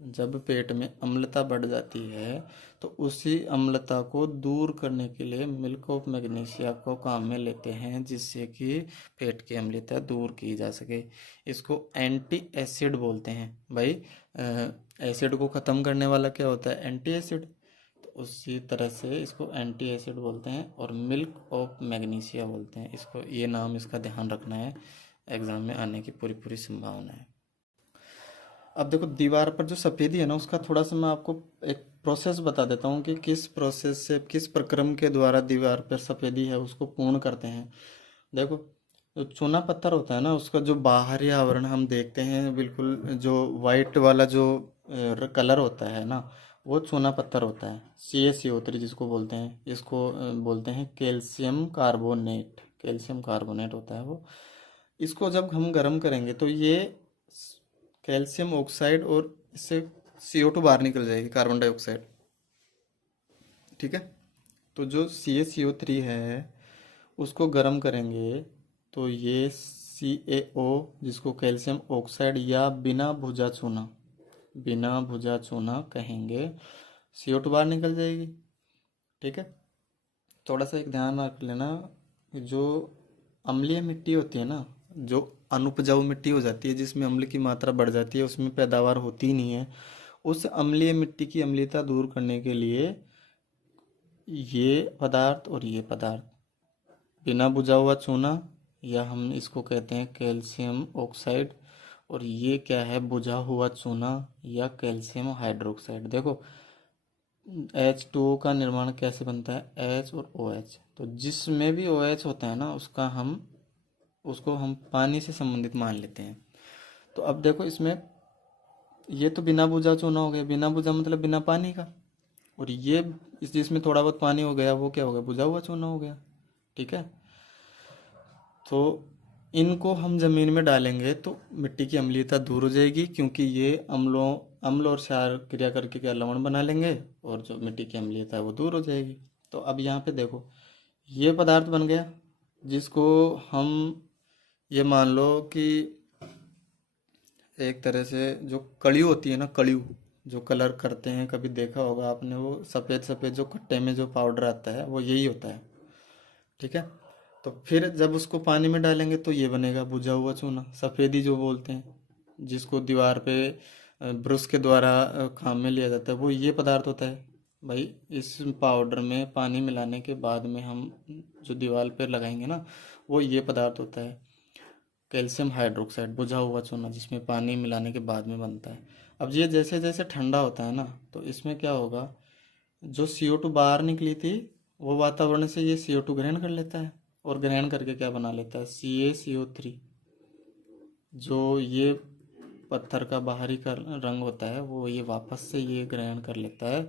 जब पेट में अम्लता बढ़ जाती है तो उसी अम्लता को दूर करने के लिए मिल्क ऑफ मैग्नीशिया को काम में लेते हैं, जिससे कि पेट की अम्लता दूर की जा सके। इसको एंटी एसिड बोलते हैं भाई। एसिड को ख़त्म करने वाला क्या होता है? Anti acid. तो उसी तरह से इसको एंटी एसिड बोलते हैं और मिल्क ऑफ मैग्नीशिया बोलते हैं इसको। ये नाम इसका ध्यान रखना है, एग्ज़ाम में आने की पूरी पूरी संभावना है। अब देखो दीवार पर जो सफ़ेदी है ना, उसका थोड़ा सा मैं आपको एक प्रोसेस बता देता हूँ कि किस प्रोसेस से, किस प्रक्रम के द्वारा दीवार पर सफ़ेदी है उसको पूर्ण करते हैं। देखो, जो चूना पत्थर होता है ना, उसका जो बाहरी आवरण हम देखते हैं, बिल्कुल जो वाइट वाला जो कलर होता है ना, वो चूना पत्थर होता है। CaCO3 जिसको बोलते हैं, इसको बोलते हैं कैल्शियम कार्बोनेट। कैल्शियम कार्बोनेट होता है वो। इसको जब हम गर्म करेंगे तो ये कैल्शियम ऑक्साइड और इससे CO2 बाहर निकल जाएगी, कार्बन डाइऑक्साइड। ठीक है। तो जो CaCO3 है उसको गर्म करेंगे तो ये CaO, जिसको कैल्शियम ऑक्साइड या बिना भुजा चूना कहेंगे, CO2 बाहर निकल जाएगी। ठीक है। थोड़ा सा एक ध्यान रख लेना, जो अम्लीय मिट्टी होती है ना, जो अनुपजाऊ मिट्टी हो जाती है, जिसमें अम्ल की मात्रा बढ़ जाती है, उसमें पैदावार होती ही नहीं है, उस अम्लीय मिट्टी की अम्लीयता दूर करने के लिए ये पदार्थ और ये पदार्थ, बिना बुझा हुआ चूना, या हम इसको कहते हैं कैल्शियम ऑक्साइड, और ये क्या है? बुझा हुआ चूना या कैल्शियम हाइड्रोक्साइड। देखो H2O का निर्माण कैसे बनता है? H और OH। तो जिसमें भी OH होता है ना, उसको हम पानी से संबंधित मान लेते हैं। तो अब देखो इसमें, ये तो बिना बुझा चूना हो गया, बिना बुझा मतलब बिना पानी का, और ये जिसमें थोड़ा बहुत पानी हो गया वो क्या हो गया? बुझा हुआ चूना हो गया। ठीक है। तो इनको हम ज़मीन में डालेंगे तो मिट्टी की अम्लीयता दूर हो जाएगी, क्योंकि ये अम्ल और क्षार क्रिया करके क्या लवण बना लेंगे, और जो मिट्टी की अम्लीयता है वो दूर हो जाएगी। तो अब यहाँ पे देखो, ये पदार्थ बन गया, जिसको हम ये मान लो कि एक तरह से जो कड़ियू होती है ना, कड़ियू जो कलर करते हैं, कभी देखा होगा आपने, वो सफ़ेद सफ़ेद जो कट्टे में जो पाउडर आता है वो यही होता है। ठीक है। तो फिर जब उसको पानी में डालेंगे तो ये बनेगा बुझा हुआ चूना, सफ़ेदी जो बोलते हैं, जिसको दीवार पे ब्रश के द्वारा काम में लिया जाता है, वो ये पदार्थ होता है भाई। इस पाउडर में पानी मिलाने के बाद में हम जो दीवार पे लगाएंगे ना, वो ये पदार्थ होता है कैल्शियम हाइड्रोक्साइड, बुझा हुआ चूना, जिसमें पानी मिलाने के बाद में बनता है। अब ये जैसे जैसे ठंडा होता है ना, तो इसमें क्या होगा? जो CO2 बाहर निकली थी, वो वातावरण से ये CO2 ग्रहण कर लेता है, और ग्रहण करके क्या बना लेता है? CaCO3। जो ये पत्थर का बाहरी का रंग होता है, वो ये वापस से ये ग्रहण कर लेता है,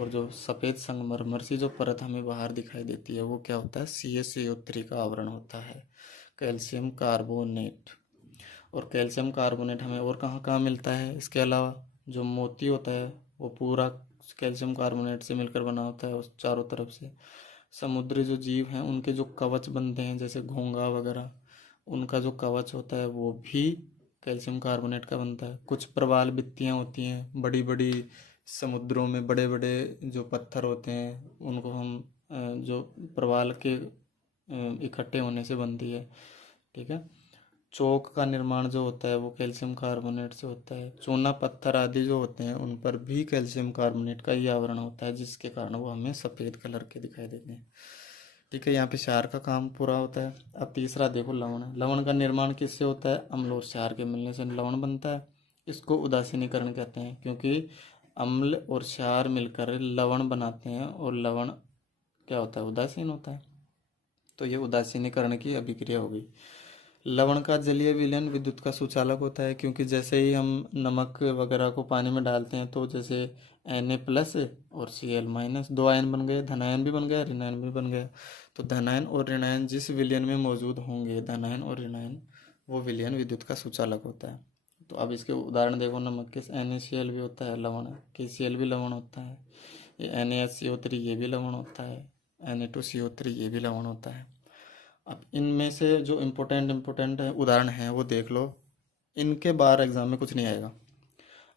और जो सफ़ेद संगमरमर सी जो परत हमें बाहर दिखाई देती है, वो क्या होता है? CaCO3 का आवरण होता है, कैल्शियम कार्बोनेट। और कैल्शियम कार्बोनेट हमें और कहाँ कहाँ मिलता है? इसके अलावा जो मोती होता है वो पूरा कैल्शियम कार्बोनेट से मिलकर बना होता है, उस चारों तरफ से। समुद्री जो जीव हैं उनके जो कवच बनते हैं, जैसे घोंघा वगैरह, उनका जो कवच होता है वो भी कैल्शियम कार्बोनेट का बनता है। कुछ प्रवाल भित्तियाँ होती हैं बड़ी बड़ी, समुद्रों में बड़े बड़े जो पत्थर होते हैं, उनको हम जो प्रवाल के इकट्ठे होने से बनती है। ठीक है। चौक का निर्माण जो होता है वो कैल्शियम कार्बोनेट से होता है। चूना पत्थर आदि जो होते हैं उन पर भी कैल्शियम कार्बोनेट का ही आवरण होता है, जिसके कारण वो हमें सफ़ेद कलर के दिखाई देते हैं। ठीक है। यहाँ पे क्षार का काम पूरा होता है। अब तीसरा देखो, लवण है। लवण का निर्माण किससे होता है? अम्ल और क्षार के मिलने से लवण बनता है। इसको उदासीनीकरण कहते हैं, क्योंकि अम्ल और क्षार मिलकर लवण बनाते हैं, और लवण क्या होता है? उदासीन होता है। तो ये उदासीनीकरण की अभिक्रिया हो गई। लवण का जलीय विलयन विद्युत का सुचालक होता है, क्योंकि जैसे ही हम नमक वगैरह को पानी में डालते हैं, तो जैसे Na+ और Cl-, दो आयन बन गए, धनायन भी बन गया, ऋणायन भी बन गया। तो धनायन और ऋणायन जिस विलयन में मौजूद होंगे, धनायन और ऋणायन, वो विलयन विद्युत का सुचालक होता है। तो अब इसके उदाहरण देखो, नमक के NaCl भी होता है लवण, KCl भी लवण होता है, ये NaHCO3 ये भी लवण होता है, Na2CO3 ये भी लवण होता है। अब इनमें से जो इम्पोर्टेंट उदाहरण हैं वो देख लो, इनके बाहर एग्जाम में कुछ नहीं आएगा।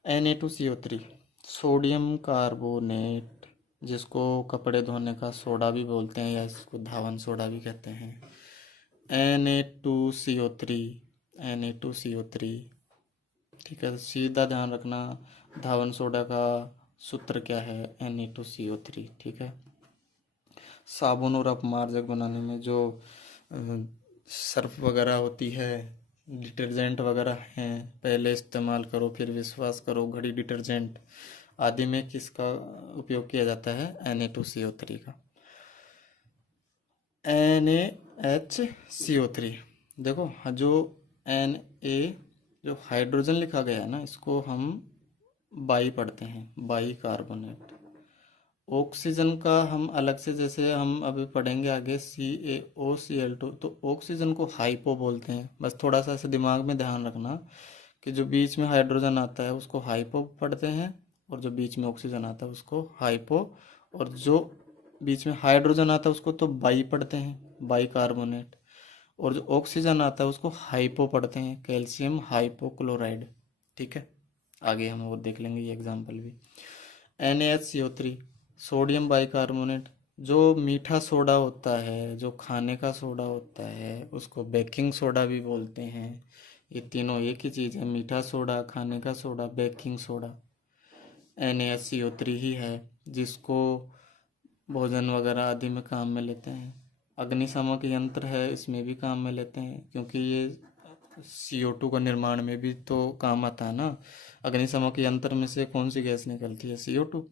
Na2CO3 सोडियम कार्बोनेट, जिसको कपड़े धोने का सोडा भी बोलते हैं या इसको धावन सोडा भी कहते हैं। Na2CO3 Na2CO3, ठीक है। सीधा ध्यान रखना धावन सोडा का सूत्र क्या है, Na2CO3, ठीक है। साबुन और अपमार्जक बनाने में जो सर्फ वगैरह होती है, डिटर्जेंट वगैरह हैं, पहले इस्तेमाल करो फिर विश्वास करो, घड़ी डिटर्जेंट आदि में किसका उपयोग किया जाता है, Na2CO3 का। NaHCO3, देखो जो Na जो हाइड्रोजन लिखा गया है ना, इसको हम बाई पढ़ते हैं, बाई कार्बोनेट। ऑक्सीजन का हम अलग से, जैसे हम अभी पढ़ेंगे आगे CaOCl2, तो ऑक्सीजन को हाइपो बोलते हैं। बस थोड़ा सा ऐसे दिमाग में ध्यान रखना कि जो बीच में हाइड्रोजन आता है उसको हाइपो पढ़ते हैं, और जो बीच में ऑक्सीजन आता है उसको हाइपो, और जो बीच में हाइड्रोजन आता है उसको तो बाई पढ़ते हैं, बाई कार्बोनेट, और जो ऑक्सीजन आता है उसको हाइपो पढ़ते हैं, कैल्शियम हाइपोक्लोराइड, ठीक है। आगे हम और देख लेंगे ये एग्जाम्पल भी। NaHCO3 सोडियम बाइकार्बोनेट, जो मीठा सोडा होता है, जो खाने का सोडा होता है, उसको बेकिंग सोडा भी बोलते हैं। ये तीनों एक ही चीज़ है, मीठा सोडा, खाने का सोडा, बेकिंग सोडा। NaHCO3 ही है जिसको भोजन वगैरह आदि में काम में लेते हैं। अग्निशामक यंत्र है, इसमें भी काम में लेते हैं, क्योंकि ये CO2 का निर्माण में भी तो काम आता है ना। अग्निशामक यंत्र में से कौन सी गैस निकलती है, CO2।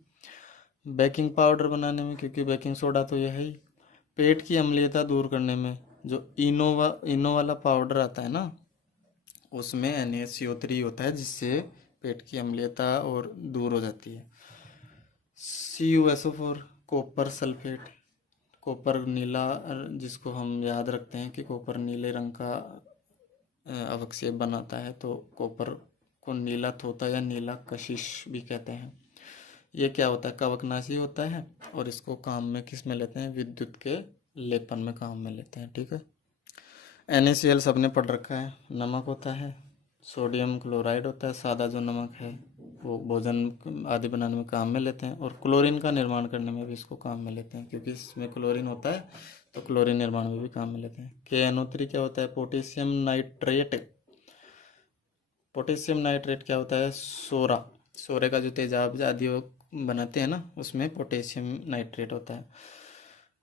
बेकिंग पाउडर बनाने में, क्योंकि बेकिंग सोडा तो यह है ही। पेट की अम्लीयता दूर करने में जो इनो वाला पाउडर आता है ना, उसमें NaCO3 होता है, जिससे पेट की अम्लीयता और दूर हो जाती है। CuSO4 कॉपर सल्फेट, कॉपर नीला, जिसको हम याद रखते हैं कि कॉपर नीले रंग का अवक्षेप बनाता है, तो कॉपर को नीला तोता या नीला कशिश भी कहते हैं। ये क्या होता है, कवकनाशी होता है, और इसको काम में किस में लेते हैं, विद्युत के लेपन में काम में लेते हैं, ठीक है। NaCl सबने पढ़ रखा है, नमक होता है। सोडियम क्लोराइड होता है, सादा जो नमक है, वो भोजन आदि बनाने में काम में लेते हैं, और क्लोरीन का निर्माण करने में भी इसको काम में लेते हैं, क्योंकि इसमें क्लोरीन होता है, तो क्लोरीन निर्माण में भी काम में लेते हैं। KNO3 क्या होता है, पोटेशियम नाइट्रेट। पोटेशियम नाइट्रेट क्या होता है, सोरे का जो तेजाब आदि बनाते हैं ना, उसमें पोटेशियम नाइट्रेट होता है।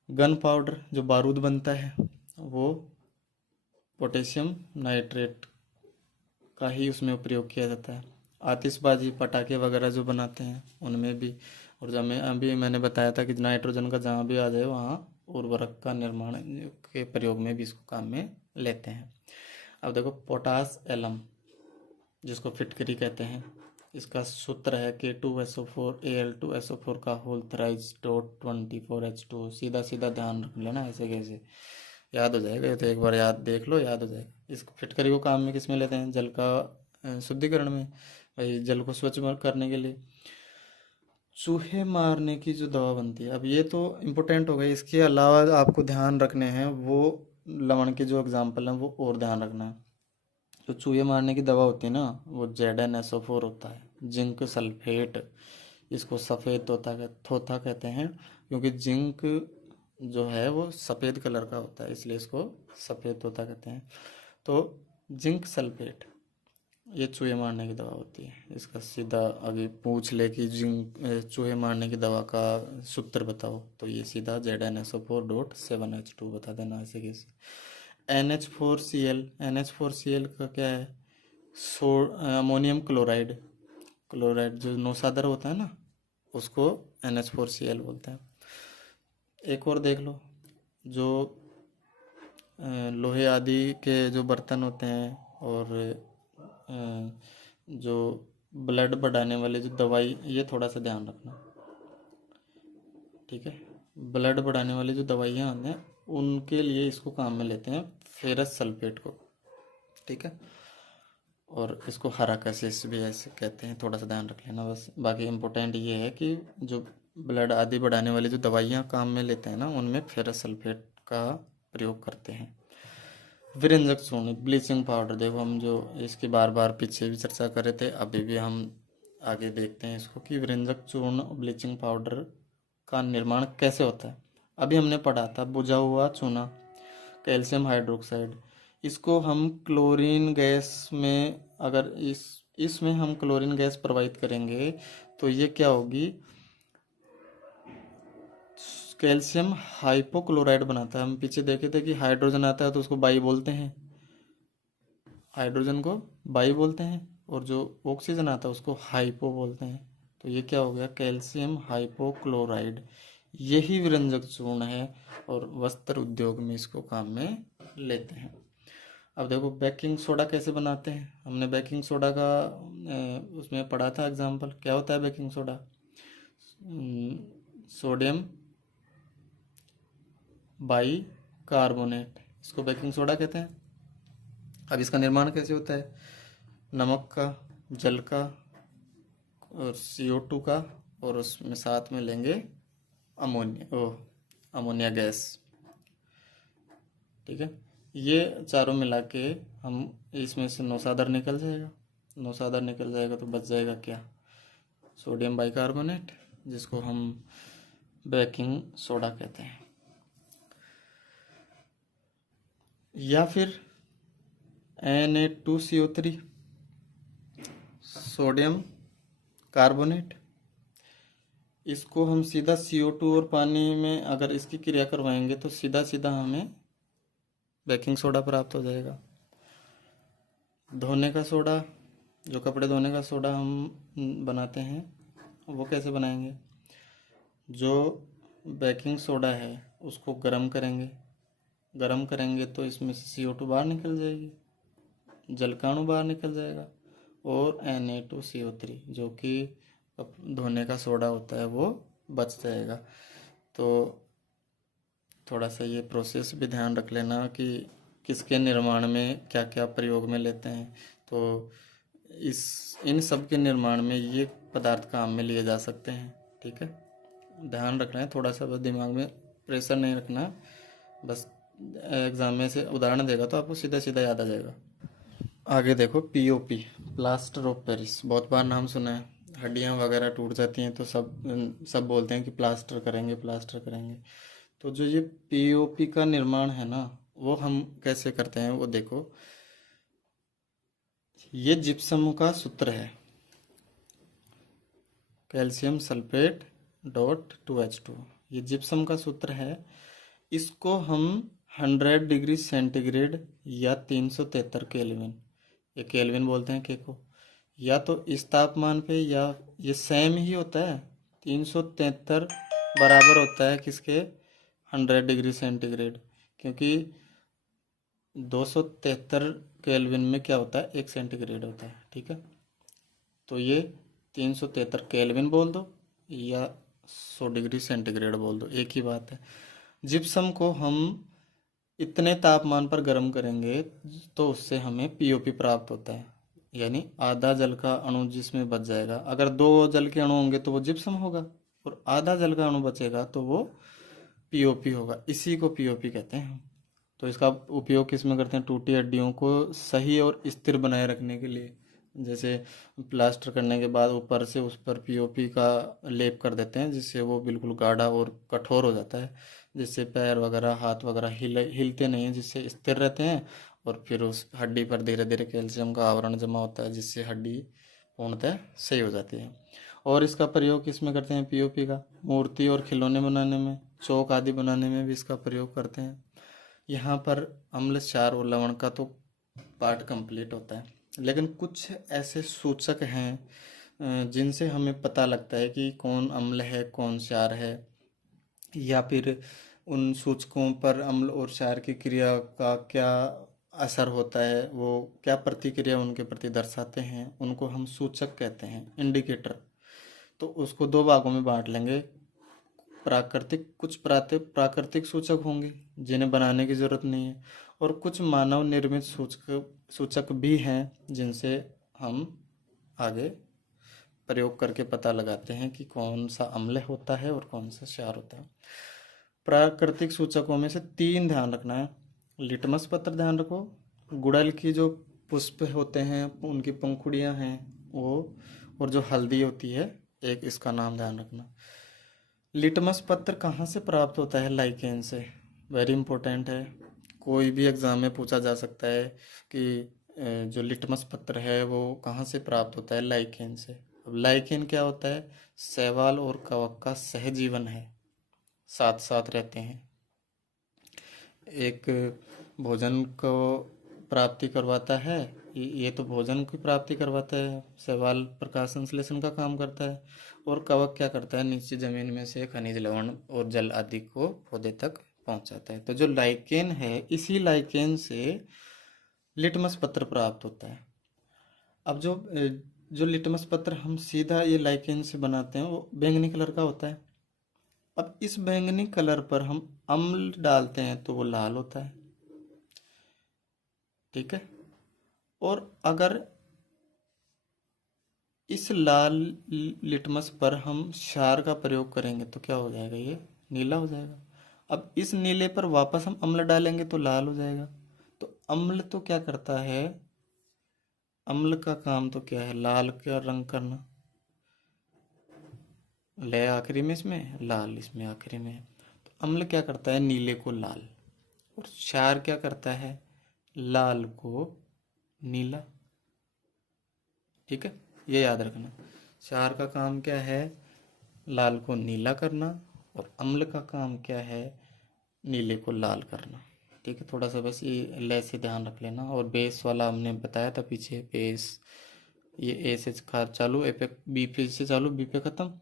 गन पाउडर, जो बारूद बनता है, वो पोटेशियम नाइट्रेट का ही उसमें प्रयोग किया जाता है। आतिशबाजी, पटाखे वगैरह जो बनाते हैं उनमें भी, और जब मैं अभी मैंने बताया था कि नाइट्रोजन का जहाँ भी आ जाए वहाँ उर्वरक का निर्माण के प्रयोग में भी इसको काम में लेते हैं। अब देखो पोटास एलम, जिसको फिटकरी कहते हैं, इसका सूत्र है K2SO4 Al2SO4 का होल थ्राइज डॉट 24H2। सीधा सीधा ध्यान रख लेना, ऐसे कैसे याद हो जाएगा, ये तो एक बार याद देख लो, याद हो जाएगा। इस फिटकरी को काम में किस में लेते हैं, जल का शुद्धिकरण में, भाई जल को स्वच्छ करने के लिए। चूहे मारने की जो दवा बनती है, अब ये तो इम्पोर्टेंट हो गई, इसके अलावा आपको ध्यान रखने हैं वो लवण के जो एग्जाम्पल हैं वो और ध्यान रखना है। जो चूहे मारने की दवा होती है ना, वो ZnSO4 होता है, जिंक सल्फेट। इसको सफ़ेद थोथा कहते हैं, क्योंकि जिंक जो है वो सफ़ेद कलर का होता है, इसलिए इसको सफ़ेद तोता कहते हैं। तो जिंक सल्फेट ये चूहे मारने की दवा होती है। इसका सीधा अभी पूछ ले कि जिंक चूहे मारने की दवा का सूत्र बताओ, तो ये सीधा ZnSO4.7H2 बता देना, ऐसे कैसे। NH4Cl का क्या है, अमोनियम क्लोराइड, जो नौसादर होता है ना, उसको NH4Cl बोलते हैं। एक और देख लो, जो लोहे आदि के जो बर्तन होते हैं, और जो ब्लड बढ़ाने वाले जो दवाई, ये थोड़ा सा ध्यान रखना, ठीक है। ब्लड बढ़ाने वाली जो दवाइयाँ आती हैं उनके लिए इसको काम में लेते हैं, फेरस सल्फेट को, ठीक है। और इसको हराकसिस भी ऐसे कहते हैं, थोड़ा सा ध्यान रख लेना बस। बाकी इम्पोर्टेंट ये है कि जो ब्लड आदि बढ़ाने वाली जो दवाइयाँ काम में लेते हैं ना, उनमें फेरस सल्फेट का प्रयोग करते हैं। विरंजक चूर्ण, ब्लीचिंग पाउडर, देखो हम जो इसकी बार बार पीछे भी चर्चा कर रहे थे, अभी भी हम आगे देखते हैं इसको कि व्यंजक चूर्ण ब्लीचिंग पाउडर का निर्माण कैसे होता है। अभी हमने पढ़ा था बुझा हुआ चूना कैल्शियम हाइड्रोक्साइड, इसको हम क्लोरीन गैस में, अगर इसमें हम क्लोरीन गैस प्रवाहित करेंगे तो ये क्या होगी, कैल्शियम हाइपोक्लोराइड बनाता है। हम पीछे देखे थे कि हाइड्रोजन आता है तो उसको बाई बोलते हैं, हाइड्रोजन को बाई बोलते हैं, और जो ऑक्सीजन आता है उसको हाइपो बोलते हैं। तो ये क्या हो गया, कैल्शियम हाइपोक्लोराइड। यही विरंजक चूर्ण है और वस्त्र उद्योग में इसको काम में लेते हैं। अब देखो बेकिंग सोडा कैसे बनाते हैं। हमने बेकिंग सोडा का उसमें पढ़ा था एग्जाम्पल। क्या होता है baking soda, sodium by carbonate, इसको बेकिंग सोडा कहते हैं। अब इसका निर्माण कैसे होता है, नमक का, जल का और CO2 का, और उसमें साथ में लेंगे अमोनिया गैस। ठीक है, ये चारों मिला के हम इसमें से नौसादर निकल जाएगा। नौसादर निकल जाएगा तो बच जाएगा क्या, सोडियम बाइकार्बोनेट, जिसको हम बेकिंग सोडा कहते हैं। या फिर Na2CO3 सोडियम कार्बोनेट, इसको हम सीधा CO2 और पानी में अगर इसकी क्रिया करवाएंगे तो सीधा सीधा हमें बेकिंग सोडा प्राप्त हो जाएगा। धोने का सोडा, जो कपड़े धोने का सोडा हम बनाते हैं, वो कैसे बनाएंगे, जो बेकिंग सोडा है उसको गर्म करेंगे, गर्म करेंगे तो इसमें से CO2 बाहर निकल जाएगी, जल का अणु बाहर निकल जाएगा, और Na2CO3 जो कि धोने का सोडा होता है वो बच जाएगा। तो थोड़ा सा ये प्रोसेस भी ध्यान रख लेना कि किसके निर्माण में क्या क्या प्रयोग में लेते हैं। तो इन सब के निर्माण में ये पदार्थ काम में लिए जा सकते हैं। ठीक है, ध्यान रखना है थोड़ा सा, बस दिमाग में प्रेशर नहीं रखना, बस एग्जाम में से उदाहरण देगा तो आपको सीधा सीधा याद आ जाएगा। आगे देखो POP, प्लास्टर ऑफ पेरिस, बहुत बार नाम सुना है। हड्डियाँ वगैरह टूट जाती हैं तो सब बोलते हैं कि प्लास्टर करेंगे प्लास्टर करेंगे। तो जो ये POP का निर्माण है ना, वो हम कैसे करते हैं वो देखो। ये जिप्सम का सूत्र है, कैल्शियम सल्फेट डॉट 2H2, ये जिप्सम का सूत्र है। इसको हम 100 डिग्री सेंटीग्रेड या 373 केल्विन, ये केल्विन बोलते हैं के को, या तो इस तापमान पे या ये सेम ही होता है, 373 बराबर होता है किसके, 100 डिग्री सेंटीग्रेड, क्योंकि 273 केल्विन में क्या होता है, 1 सेंटीग्रेड होता है। ठीक है, तो ये 373 केल्विन बोल दो या 100 डिग्री सेंटीग्रेड बोल दो, एक ही बात है। जिप्सम को हम इतने तापमान पर गर्म करेंगे तो उससे हमें POP प्राप्त होता है, यानी आधा जल का अणु जिसमें बच जाएगा। अगर 2 जल के अणु होंगे तो वो जिप्सम होगा, और आधा जल का अणु बचेगा तो वो POP होगा। इसी को POP कहते हैं। तो इसका उपयोग किस में करते हैं, टूटी हड्डियों को सही और स्थिर बनाए रखने के लिए। जैसे प्लास्टर करने के बाद ऊपर से उस पर POP का लेप कर देते हैं, जिससे वो बिल्कुल गाढ़ा और कठोर हो जाता है, जिससे पैर वगैरह हाथ वगैरह हिलते नहीं हैं, जिससे स्थिर रहते हैं। और फिर उस हड्डी पर धीरे धीरे कैल्शियम का आवरण जमा होता है, जिससे हड्डी पूर्णतः सही हो जाती है। और इसका प्रयोग किस में करते हैं, POP का मूर्ति और खिलौने बनाने में, चौक आदि बनाने में भी इसका प्रयोग करते हैं। यहाँ पर अम्ल, क्षार और लवण का तो पार्ट कंप्लीट होता है, लेकिन कुछ ऐसे सूचक हैं जिनसे हमें पता लगता है कि कौन अम्ल है कौन क्षार है, या फिर उन सूचकों पर अम्ल और क्षार की क्रिया का क्या असर होता है, वो क्या प्रतिक्रिया उनके प्रति दर्शाते हैं, उनको हम सूचक कहते हैं, इंडिकेटर। तो उसको 2 भागों में बांट लेंगे। कुछ प्राकृतिक सूचक होंगे जिन्हें बनाने की ज़रूरत नहीं है, और कुछ मानव निर्मित सूचक भी हैं जिनसे हम आगे प्रयोग करके पता लगाते हैं कि कौन सा अम्ल होता है और कौन सा क्षार होता है। प्राकृतिक सूचकों में से 3 ध्यान रखना है। लिटमस पत्र ध्यान रखो, गुड़हल की जो पुष्प होते हैं उनकी पंखुड़ियाँ हैं वो, और जो हल्दी होती है एक, इसका नाम ध्यान रखना। लिटमस पत्र कहाँ से प्राप्त होता है? लाइकेन से। वेरी इंपॉर्टेंट है, कोई भी एग्जाम में पूछा जा सकता है कि जो लिटमस पत्र है वो कहाँ से प्राप्त होता है? लाइकेन से। अब लाइकेन क्या होता है? शैवाल और कवक का सहजीवन है, साथ साथ रहते हैं। एक भोजन को प्राप्ति करवाता है, ये तो भोजन की प्राप्ति करवाता है, शैवाल प्रकाश संश्लेषण का काम करता है, और कवक क्या करता है? नीचे जमीन में से खनिज लवण और जल आदि को पौधे तक पहुंचाता है। तो जो लाइकेन है, इसी लाइकेन से लिटमस पत्र प्राप्त होता है। अब जो लिटमस पत्र हम सीधा ये लाइकेन से बनाते हैं वो बैंगनी कलर का होता है। अब इस बैंगनी कलर पर हम अम्ल डालते हैं तो वो लाल होता है, ठीक है। और अगर इस लाल लिटमस पर हम क्षार का प्रयोग करेंगे तो क्या हो जाएगा? ये नीला हो जाएगा। अब इस नीले पर वापस हम अम्ल डालेंगे तो लाल हो जाएगा। तो अम्ल तो क्या करता है? अम्ल का काम तो क्या है? लाल का रंग करना। ले आखिरी में इसमें, लाल इसमें आखिरी में। तो अम्ल क्या करता है? नीले को लाल। और क्षार क्या करता है? लाल को नीला, ठीक है। ये याद रखना, क्षार का काम क्या है? लाल को नीला करना, और अम्ल का काम क्या है? नीले को लाल करना, ठीक है। थोड़ा सा बस ये ले से ध्यान रख लेना। और बेस वाला हमने बताया था पीछे, बेस ये ए से चालू, ए पे, बी पे से चालू, बी पे ख़त्म।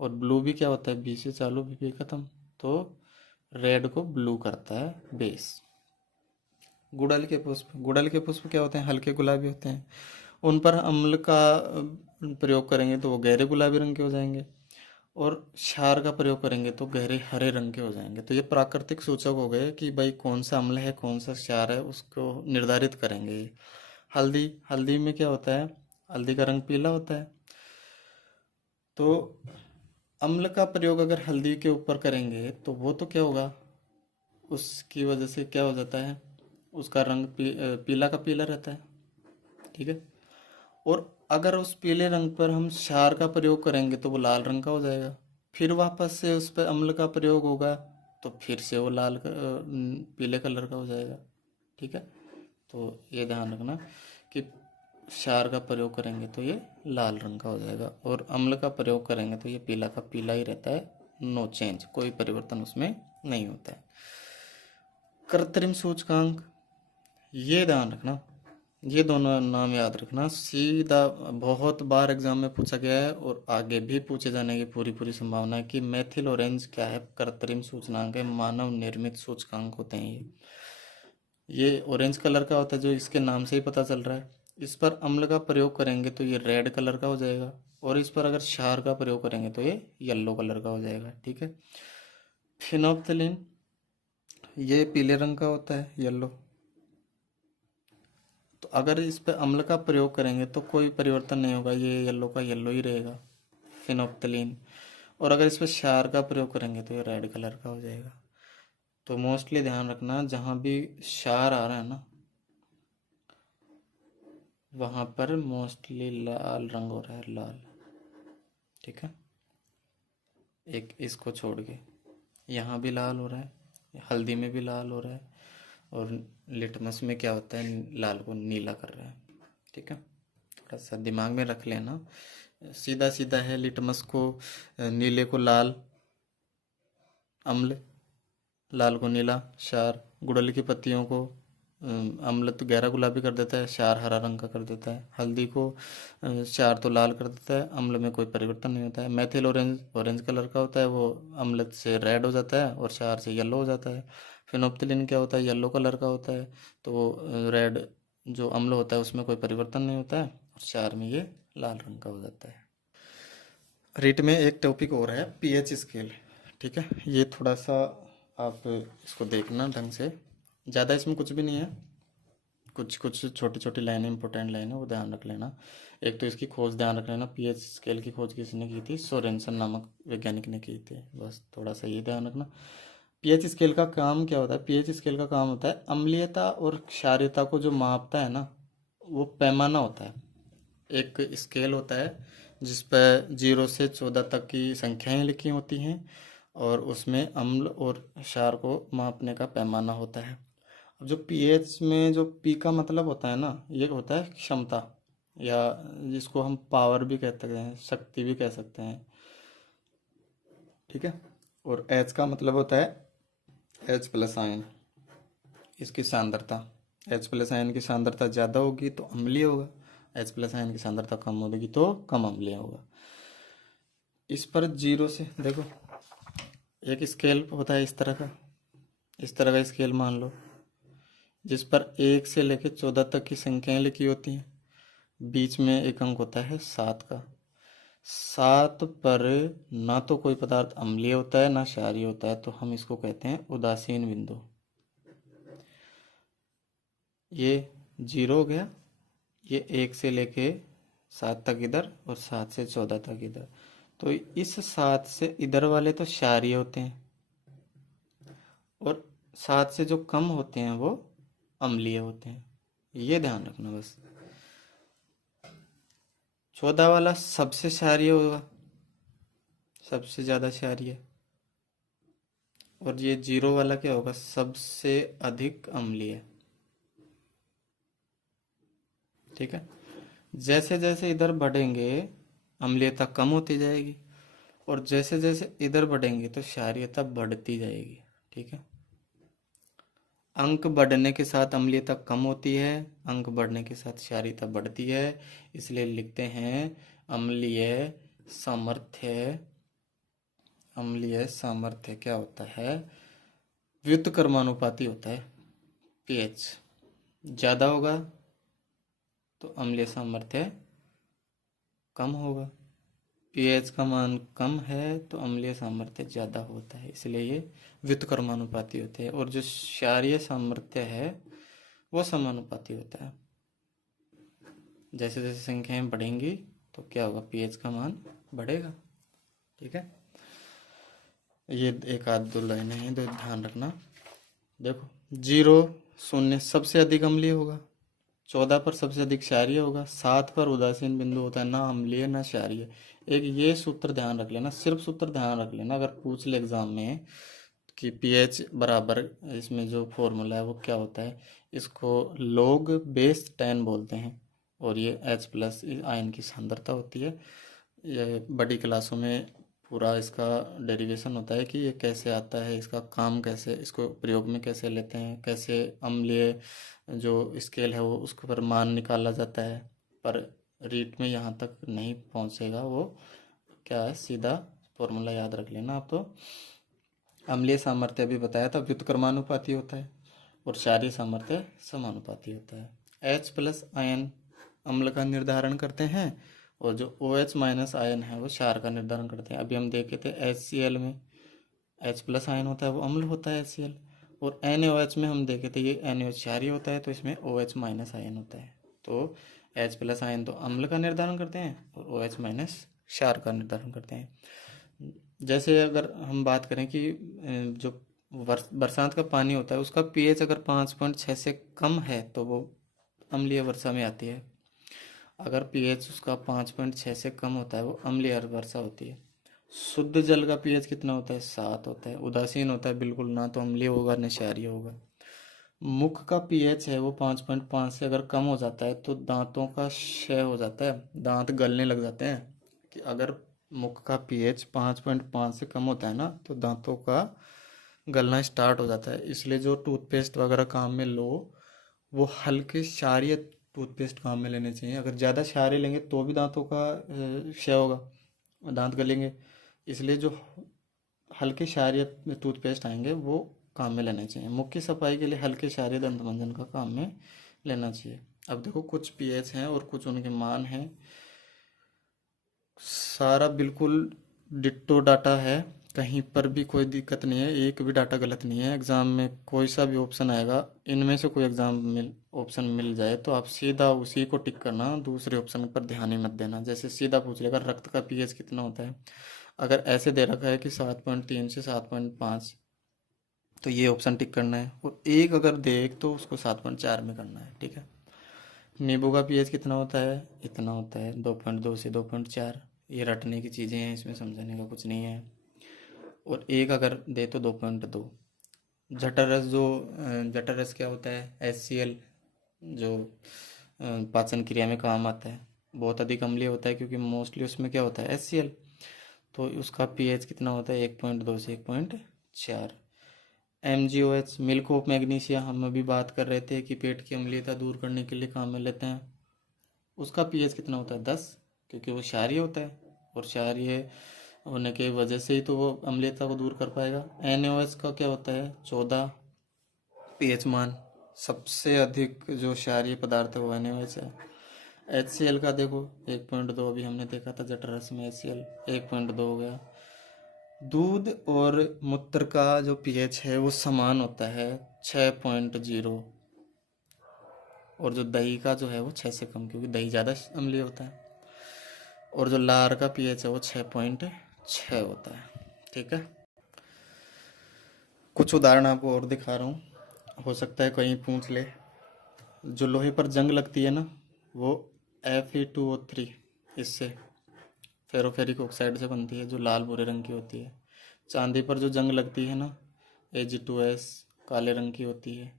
और ब्लू भी क्या होता है? बी से चालू, बी पे ख़त्म। तो रेड को ब्लू करता है बेस। गुड़हल के पुष्प, गुड़हल के पुष्प क्या होते हैं? हल्के गुलाबी होते हैं। उन पर अम्ल का प्रयोग करेंगे तो वो गहरे गुलाबी रंग के हो जाएंगे, और क्षार का प्रयोग करेंगे तो गहरे हरे रंग के हो जाएंगे। तो ये प्राकृतिक सूचक हो गए कि भाई कौन सा अम्ल है कौन सा क्षार है, उसको निर्धारित करेंगे ये। हल्दी, हल्दी में क्या होता है? हल्दी का रंग पीला होता है। तो अम्ल का प्रयोग अगर हल्दी के ऊपर करेंगे तो वो तो क्या होगा? उसकी वजह से क्या हो जाता है? उसका रंग पीला का पीला रहता है, ठीक है। और अगर उस पीले रंग पर हम क्षार का प्रयोग करेंगे तो वो लाल रंग का हो जाएगा। फिर वापस से उस पर अम्ल का प्रयोग होगा तो फिर से वो पीले कलर का हो जाएगा, ठीक है। तो ये ध्यान रखना कि क्षार का प्रयोग करेंगे तो ये लाल रंग का हो जाएगा, और अम्ल का प्रयोग करेंगे तो ये पीला का पीला ही रहता है, नो चेंज, कोई परिवर्तन उसमें नहीं होता है। कृत्रिम सूचकांक, ये ध्यान रखना, ये दोनों नाम याद रखना। सीधा बहुत बार एग्जाम में पूछा गया है और आगे भी पूछे जाने की पूरी पूरी संभावना है कि मेथिल ऑरेंज क्या है? कृत्रिम सूचकांक है, मानव निर्मित सूचकांक होते हैं ये ऑरेंज कलर का होता है, जो इसके नाम से ही पता चल रहा है। इस पर अम्ल का प्रयोग करेंगे तो ये रेड कलर का हो जाएगा, और इस पर अगर क्षार का प्रयोग करेंगे तो ये येलो कलर का हो जाएगा, ठीक है। फिनोप्थलीन, ये पीले रंग का होता है, येलो। तो अगर इस पे अम्ल का प्रयोग करेंगे तो कोई परिवर्तन नहीं होगा, ये येलो का येलो ही रहेगा, फिनोप्थलीन। और अगर इस पे क्षार का प्रयोग करेंगे तो ये रेड कलर का हो जाएगा। तो मोस्टली ध्यान रखना, जहाँ भी क्षार आ रहा है ना वहाँ पर मोस्टली लाल रंग हो रहा है, लाल, ठीक है। एक इसको छोड़ के यहाँ भी लाल हो रहा है, हल्दी में भी लाल हो रहा है, और लिटमस में क्या होता है? लाल को नीला कर रहा है, ठीक है। थोड़ा सा दिमाग में रख लेना, सीधा सीधा है। लिटमस को नीले को लाल अम्ल, लाल को नीला क्षार। गुड़हल की पत्तियों को अम्ल तो गहरा गुलाबी कर देता है, क्षार हरा रंग का कर देता है। हल्दी को क्षार तो लाल कर देता है, अम्ल में कोई परिवर्तन नहीं होता है। मेथिल ऑरेंज, ऑरेंज कलर का होता है, वो अम्ल से रेड हो जाता है और क्षार से येलो हो जाता है। फिनोप्थलीन क्या होता है? येलो कलर का होता है, तो रेड जो अम्ल होता है उसमें कोई परिवर्तन नहीं होता है, और क्षार में ये लाल रंग का हो जाता है। रीट में एक टॉपिक और है, पीएच स्केल, ठीक है। ये थोड़ा सा आप इसको देखना ढंग से, ज़्यादा इसमें कुछ भी नहीं है, कुछ कुछ छोटी छोटी लाइनें, इंपॉर्टेंट लाइनें, वो ध्यान रख लेना। एक तो इसकी खोज ध्यान रख लेना, पीएच स्केल की खोज किसने की थी? सोरेनसन नामक वैज्ञानिक ने की थी, बस थोड़ा सा ये ध्यान रखना। पीएच स्केल का काम क्या होता है? पीएच स्केल का काम होता है अम्लीयता और क्षारीयता को जो मापता है ना, वो पैमाना होता है। एक स्केल होता है जिस पर 0 से 14 तक की संख्याएं लिखी होती हैं और उसमें अम्ल और क्षार को मापने का पैमाना होता है। अब जो पीएच में जो पी का मतलब होता है ना, ये होता है क्षमता, या जिसको हम पावर भी कहते हैं, शक्ति भी कह सकते हैं, ठीक है। और एच का मतलब होता है एच प्लस आयन, इसकी सांद्रता। एच प्लस आयन की सांद्रता ज़्यादा होगी तो अम्लीय होगा, एच प्लस आयन की सांद्रता कम होगी तो कम अम्लीय होगा। इस पर 0 से देखो, एक स्केल होता है इस तरह का, इस तरह का स्केल मान लो, जिस पर 1 से लेकर 14 तक की संख्याएं लिखी होती हैं। बीच में एक अंक होता है 7 का। 7 पर ना तो कोई पदार्थ अम्लीय होता है ना क्षारीय होता है, तो हम इसको कहते हैं उदासीन बिंदु। ये 0 हो गया, ये 1 से लेके 7 तक इधर और 7 से 14 तक इधर। तो इस 7 से इधर वाले तो क्षारीय होते हैं और 7 से जो कम होते हैं वो अम्लीय होते हैं, ये ध्यान रखना बस। 14 वाला सबसे क्षारीय होगा, सबसे ज़्यादा क्षारीय, और ये 0 वाला क्या होगा, सबसे अधिक अम्लीय, ठीक है। जैसे जैसे इधर बढ़ेंगे अम्लीयता कम होती जाएगी और जैसे जैसे इधर बढ़ेंगे तो क्षारीयता बढ़ती जाएगी, ठीक है। अंक बढ़ने के साथ अम्लीयता कम होती है, अंक बढ़ने के साथ क्षारीयता बढ़ती है, इसलिए लिखते हैं अम्लीय सामर्थ्य। अम्लीय सामर्थ्य क्या होता है, व्युत्क्रमानुपाती होता है। पीएच ज़्यादा होगा तो अम्लीय सामर्थ्य कम होगा, पीएच का मान कम है तो अम्लीय सामर्थ्य ज़्यादा होता है, इसलिए ये व्युत्क्रमानुपाती होते हैं। और जो क्षारीय सामर्थ्य है वो समानुपाती होता है। जैसे जैसे संख्याएं बढ़ेंगी तो क्या होगा, पीएच का मान बढ़ेगा, ठीक है। ये एक आध दो लाइनें हैं, तो ध्यान रखना। देखो 0 0 सबसे अधिक अम्लीय होगा, 14 पर सबसे अधिक क्षारीय होगा, 7 पर उदासीन बिंदु होता है, ना अम्लीय ना क्षारीय। एक ये सूत्र ध्यान रख लेना, सिर्फ सूत्र ध्यान रख लेना, अगर पूछ ले एग्जाम में कि पीएच बराबर, इसमें जो फॉर्मूला है वो क्या होता है, इसको log बेस 10 बोलते हैं और ये H प्लस आयन की सांद्रता होती है। ये बड़ी क्लासों में पूरा इसका डेरिवेशन होता है कि ये कैसे आता है, इसका काम कैसे, इसको प्रयोग में कैसे लेते हैं, कैसे अम्लीय जो स्केल है वो उसके पर मान निकाला जाता है। पर रीट में यहाँ तक नहीं पहुँचेगा वो, क्या है, सीधा फॉर्मूला याद रख लेना आप। तो अम्लीय सामर्थ्य भी बताया था व्युत्क्रमानुपाती होता है और क्षारीय सामर्थ्य समानुपाती होता है। H प्लस आयन अम्ल का निर्धारण करते हैं और जो OH माइनस आयन है वो क्षार का निर्धारण करते हैं। अभी हम देखे थे HCl में H प्लस आयन होता है वो अम्ल होता है HCl, और NaOH में हम देखे थे ये NaOH क्षारीय होता है तो इसमें OH माइनस आयन होता है। तो H प्लस आयन तो अम्ल का निर्धारण करते हैं और OH माइनस क्षार का निर्धारण करते हैं। जैसे अगर हम बात करें कि जो बरसात का पानी होता है उसका पीएच अगर 5.6 से कम है तो वो अम्लीय वर्षा में आती है, अगर पीएच उसका 5.6 से कम होता है वो अम्लीय वर्षा होती है। शुद्ध जल का पीएच कितना होता है, 7 होता है। उदासीन होता है बिल्कुल, ना तो अम्लीय होगा ना क्षारीय होगा। मुख का पीएच है वो 5.5 से अगर कम हो जाता है तो दांतों का क्षय हो जाता है, दांत गलने लग जाते हैं। कि अगर मुख का पीएच 5.5 से कम होता है ना तो दांतों का गलना स्टार्ट हो जाता है। इसलिए जो टूथपेस्ट वगैरह काम में लो वो हल्के क्षारीय टूथपेस्ट काम में लेने चाहिए। अगर ज़्यादा क्षारीय लेंगे तो भी दांतों का क्षय होगा, दांत गलेंगे। इसलिए जो हल्के क्षारीय टूथपेस्ट आएंगे वो काम में लेने चाहिए। मुख की सफाई के लिए हल्के क्षारीय दंत मंजन का काम में लेना चाहिए। अब देखो कुछ पीएच हैं और कुछ उनके मान हैं, सारा बिल्कुल डिट्टो डाटा है, कहीं पर भी कोई दिक्कत नहीं है, एक भी डाटा गलत नहीं है। एग्ज़ाम में कोई सा भी ऑप्शन आएगा, इनमें से कोई ऑप्शन मिल जाए तो आप सीधा उसी को टिक करना, दूसरे ऑप्शन पर ध्यान ही मत देना। जैसे सीधा पूछ लेगा रक्त का पीएच कितना होता है, अगर ऐसे दे रखा है कि 7.3 से 7.5 तो ये ऑप्शन टिक करना है, और एक अगर देख तो उसको 7.4 में करना है, ठीक है। नींबू का पीएच कितना होता है, इतना होता है, 2.2 से 2.4। ये रटने की चीज़ें हैं, इसमें समझाने का कुछ नहीं है। और एक अगर दे तो 2.2। जठररस जो जठररस क्या होता है, HCl, जो पाचन क्रिया में काम आता है, बहुत अधिक अम्लीय होता है क्योंकि मोस्टली उसमें क्या होता है, HCl। तो उसका pH कितना होता है, 1.2 से 1.4। MgOH, मिल्क ऑफ मैग्नीशिया, हम अभी बात कर रहे थे कि पेट की अम्लीयता दूर करने के लिए काम में लेते हैं। उसका pH कितना होता है, 10, क्योंकि वो क्षारीय होता है और क्षारीय होने की वजह से ही तो वो अम्लीयता को दूर कर पाएगा। NaOH का क्या होता है, 14 pH मान। सबसे अधिक जो क्षारीय पदार्थ है वो NaOH है। HCl का देखो 1.2, अभी हमने देखा था जठरस में HCl 1.2 हो गया। दूध और मूत्र का जो pH है वो समान होता है 6.0, और जो दही का जो है वो 6 से कम, क्योंकि दही ज़्यादा अम्लीय होता है। और जो लार का pH है वो 6.6 होता है। ठीक है, कुछ उदाहरण आपको और दिखा रहा हूँ, हो सकता है कहीं पूछ ले। जो लोहे पर जंग लगती है ना, वो Fe2O3, इससे फेरोफेरिक ऑक्साइड से बनती है, जो लाल भूरे रंग की होती है। चांदी पर जो जंग लगती है ना, Ag2S, काले रंग की होती है।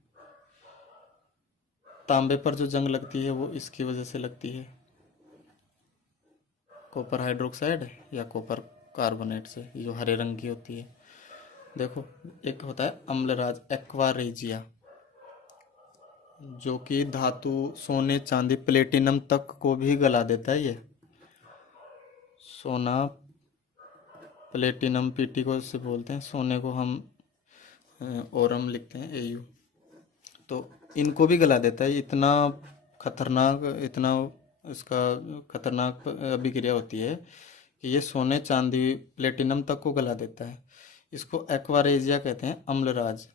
तांबे पर जो जंग लगती है वो इसकी वजह से लगती है, कॉपर हाइड्रोक्साइड या कॉपर कार्बोनेट से, जो हरे रंग की होती है। देखो, एक होता है अम्लराज, एक्वा रेजिया, जो कि धातु, सोने, चांदी, प्लेटिनम तक को भी गला देता है। ये सोना, प्लेटिनम, पीटी को इससे बोलते हैं, सोने को हम ओरम लिखते हैं, AU। तो इनको भी गला देता है। इतना खतरनाक, इतना इसका खतरनाक अभिक्रिया होती है कि ये सोने, चांदी, प्लेटिनम तक को गला देता है। इसको एक्वारेजिया कहते हैं, अम्लराज,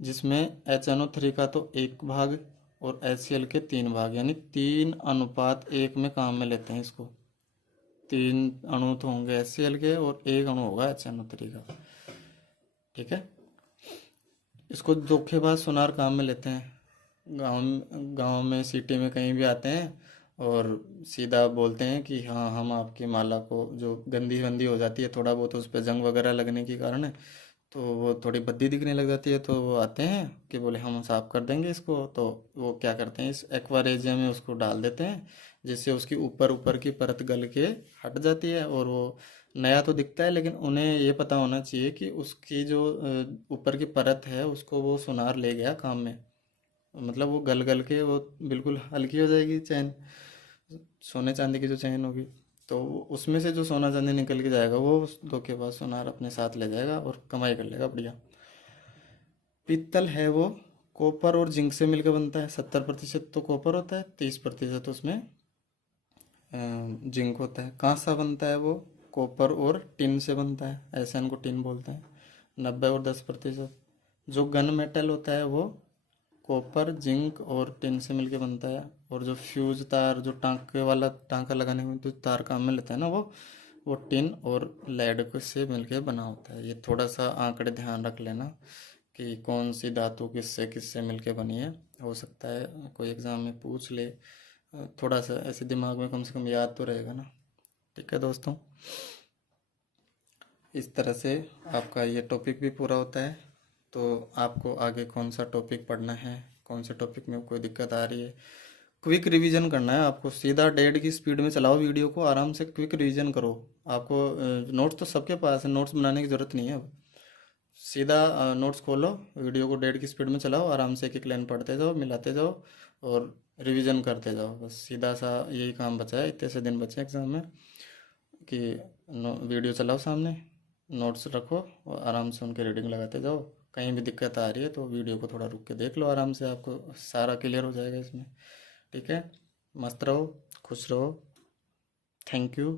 जिसमें HNO3 का तो 1 भाग और HCl के 3 भाग, यानी 3:1 में काम में लेते हैं इसको। 3 अणु तो होंगे HCl के और 1 अणु होगा HNO3 का। ठीक है, इसको धोखेबाज सुनार काम में लेते हैं। गांव गांव में, सिटी में कहीं भी आते हैं और सीधा बोलते हैं कि हाँ, हम आपकी माला को, जो गंदी वंदी हो जाती है थोड़ा बहुत, उस पर जंग वगैरह लगने के कारण है, तो वो थोड़ी भद्दी दिखने लग जाती है, तो वो आते हैं कि बोले हम साफ कर देंगे इसको। तो वो क्या करते हैं, इस एक्वारेजिया में उसको डाल देते हैं, जिससे उसकी ऊपर ऊपर की परत गल के हट जाती है, और वो नया तो दिखता है, लेकिन उन्हें ये पता होना चाहिए कि उसकी जो ऊपर की परत है उसको वो सुनार ले गया काम में। मतलब वो गल गल के वो बिल्कुल हल्की हो जाएगी चैन, सोने चांदी की जो चैन होगी। तो उसमें से जो सोना चांदी निकल के जाएगा वो उस धोखेबाज सोनार अपने साथ ले जाएगा और कमाई कर लेगा बढ़िया। पीतल है वो कॉपर और जिंक से मिलकर बनता है। 70% तो कॉपर होता है, 30% उसमें जिंक होता है। कांसा बनता है वो कॉपर और टिन से बनता है, SN को टिन बोलते हैं। 90 और 10%। जो गन मेटल होता है वो कॉपर, जिंक और टिन से मिलके बनता है। और जो फ्यूज तार, जो टांके वाला, टांका लगाने में जो तार काम में लेता है ना, वो टिन और लेड को से मिलके बना होता है। ये थोड़ा सा आंकड़े ध्यान रख लेना कि कौन सी धातु किससे किससे मिलके बनी है। हो सकता है कोई एग्ज़ाम में पूछ ले, थोड़ा सा ऐसे दिमाग में कम से कम याद तो रहेगा ना। ठीक है दोस्तों, इस तरह से आपका ये टॉपिक भी पूरा होता है। तो आपको आगे कौन सा टॉपिक पढ़ना है, कौन से टॉपिक में कोई दिक्कत आ रही है, क्विक रिवीजन करना है आपको। सीधा 1.5 की स्पीड में चलाओ वीडियो को, आराम से क्विक रिवीजन करो। आपको नोट्स तो सबके पास है, नोट्स बनाने की ज़रूरत नहीं है अब। सीधा नोट्स खोलो, वीडियो को 1.5 की स्पीड में चलाओ, आराम से एक एक लाइन पढ़ते जाओ, मिलाते जाओ और रिवीजन करते जाओ। बस सीधा सा यही काम बचा है, इतने से दिन बचे एग्ज़ाम में कि वीडियो चलाओ सामने, नोट्स रखो और आराम से उनके रीडिंग लगाते जाओ। कहीं भी दिक्कत आ रही है तो वीडियो को थोड़ा रुक के देख लो, आराम से आपको सारा क्लियर हो जाएगा इसमें। ठीक है, मस्त रहो, खुश रहो। Thank you.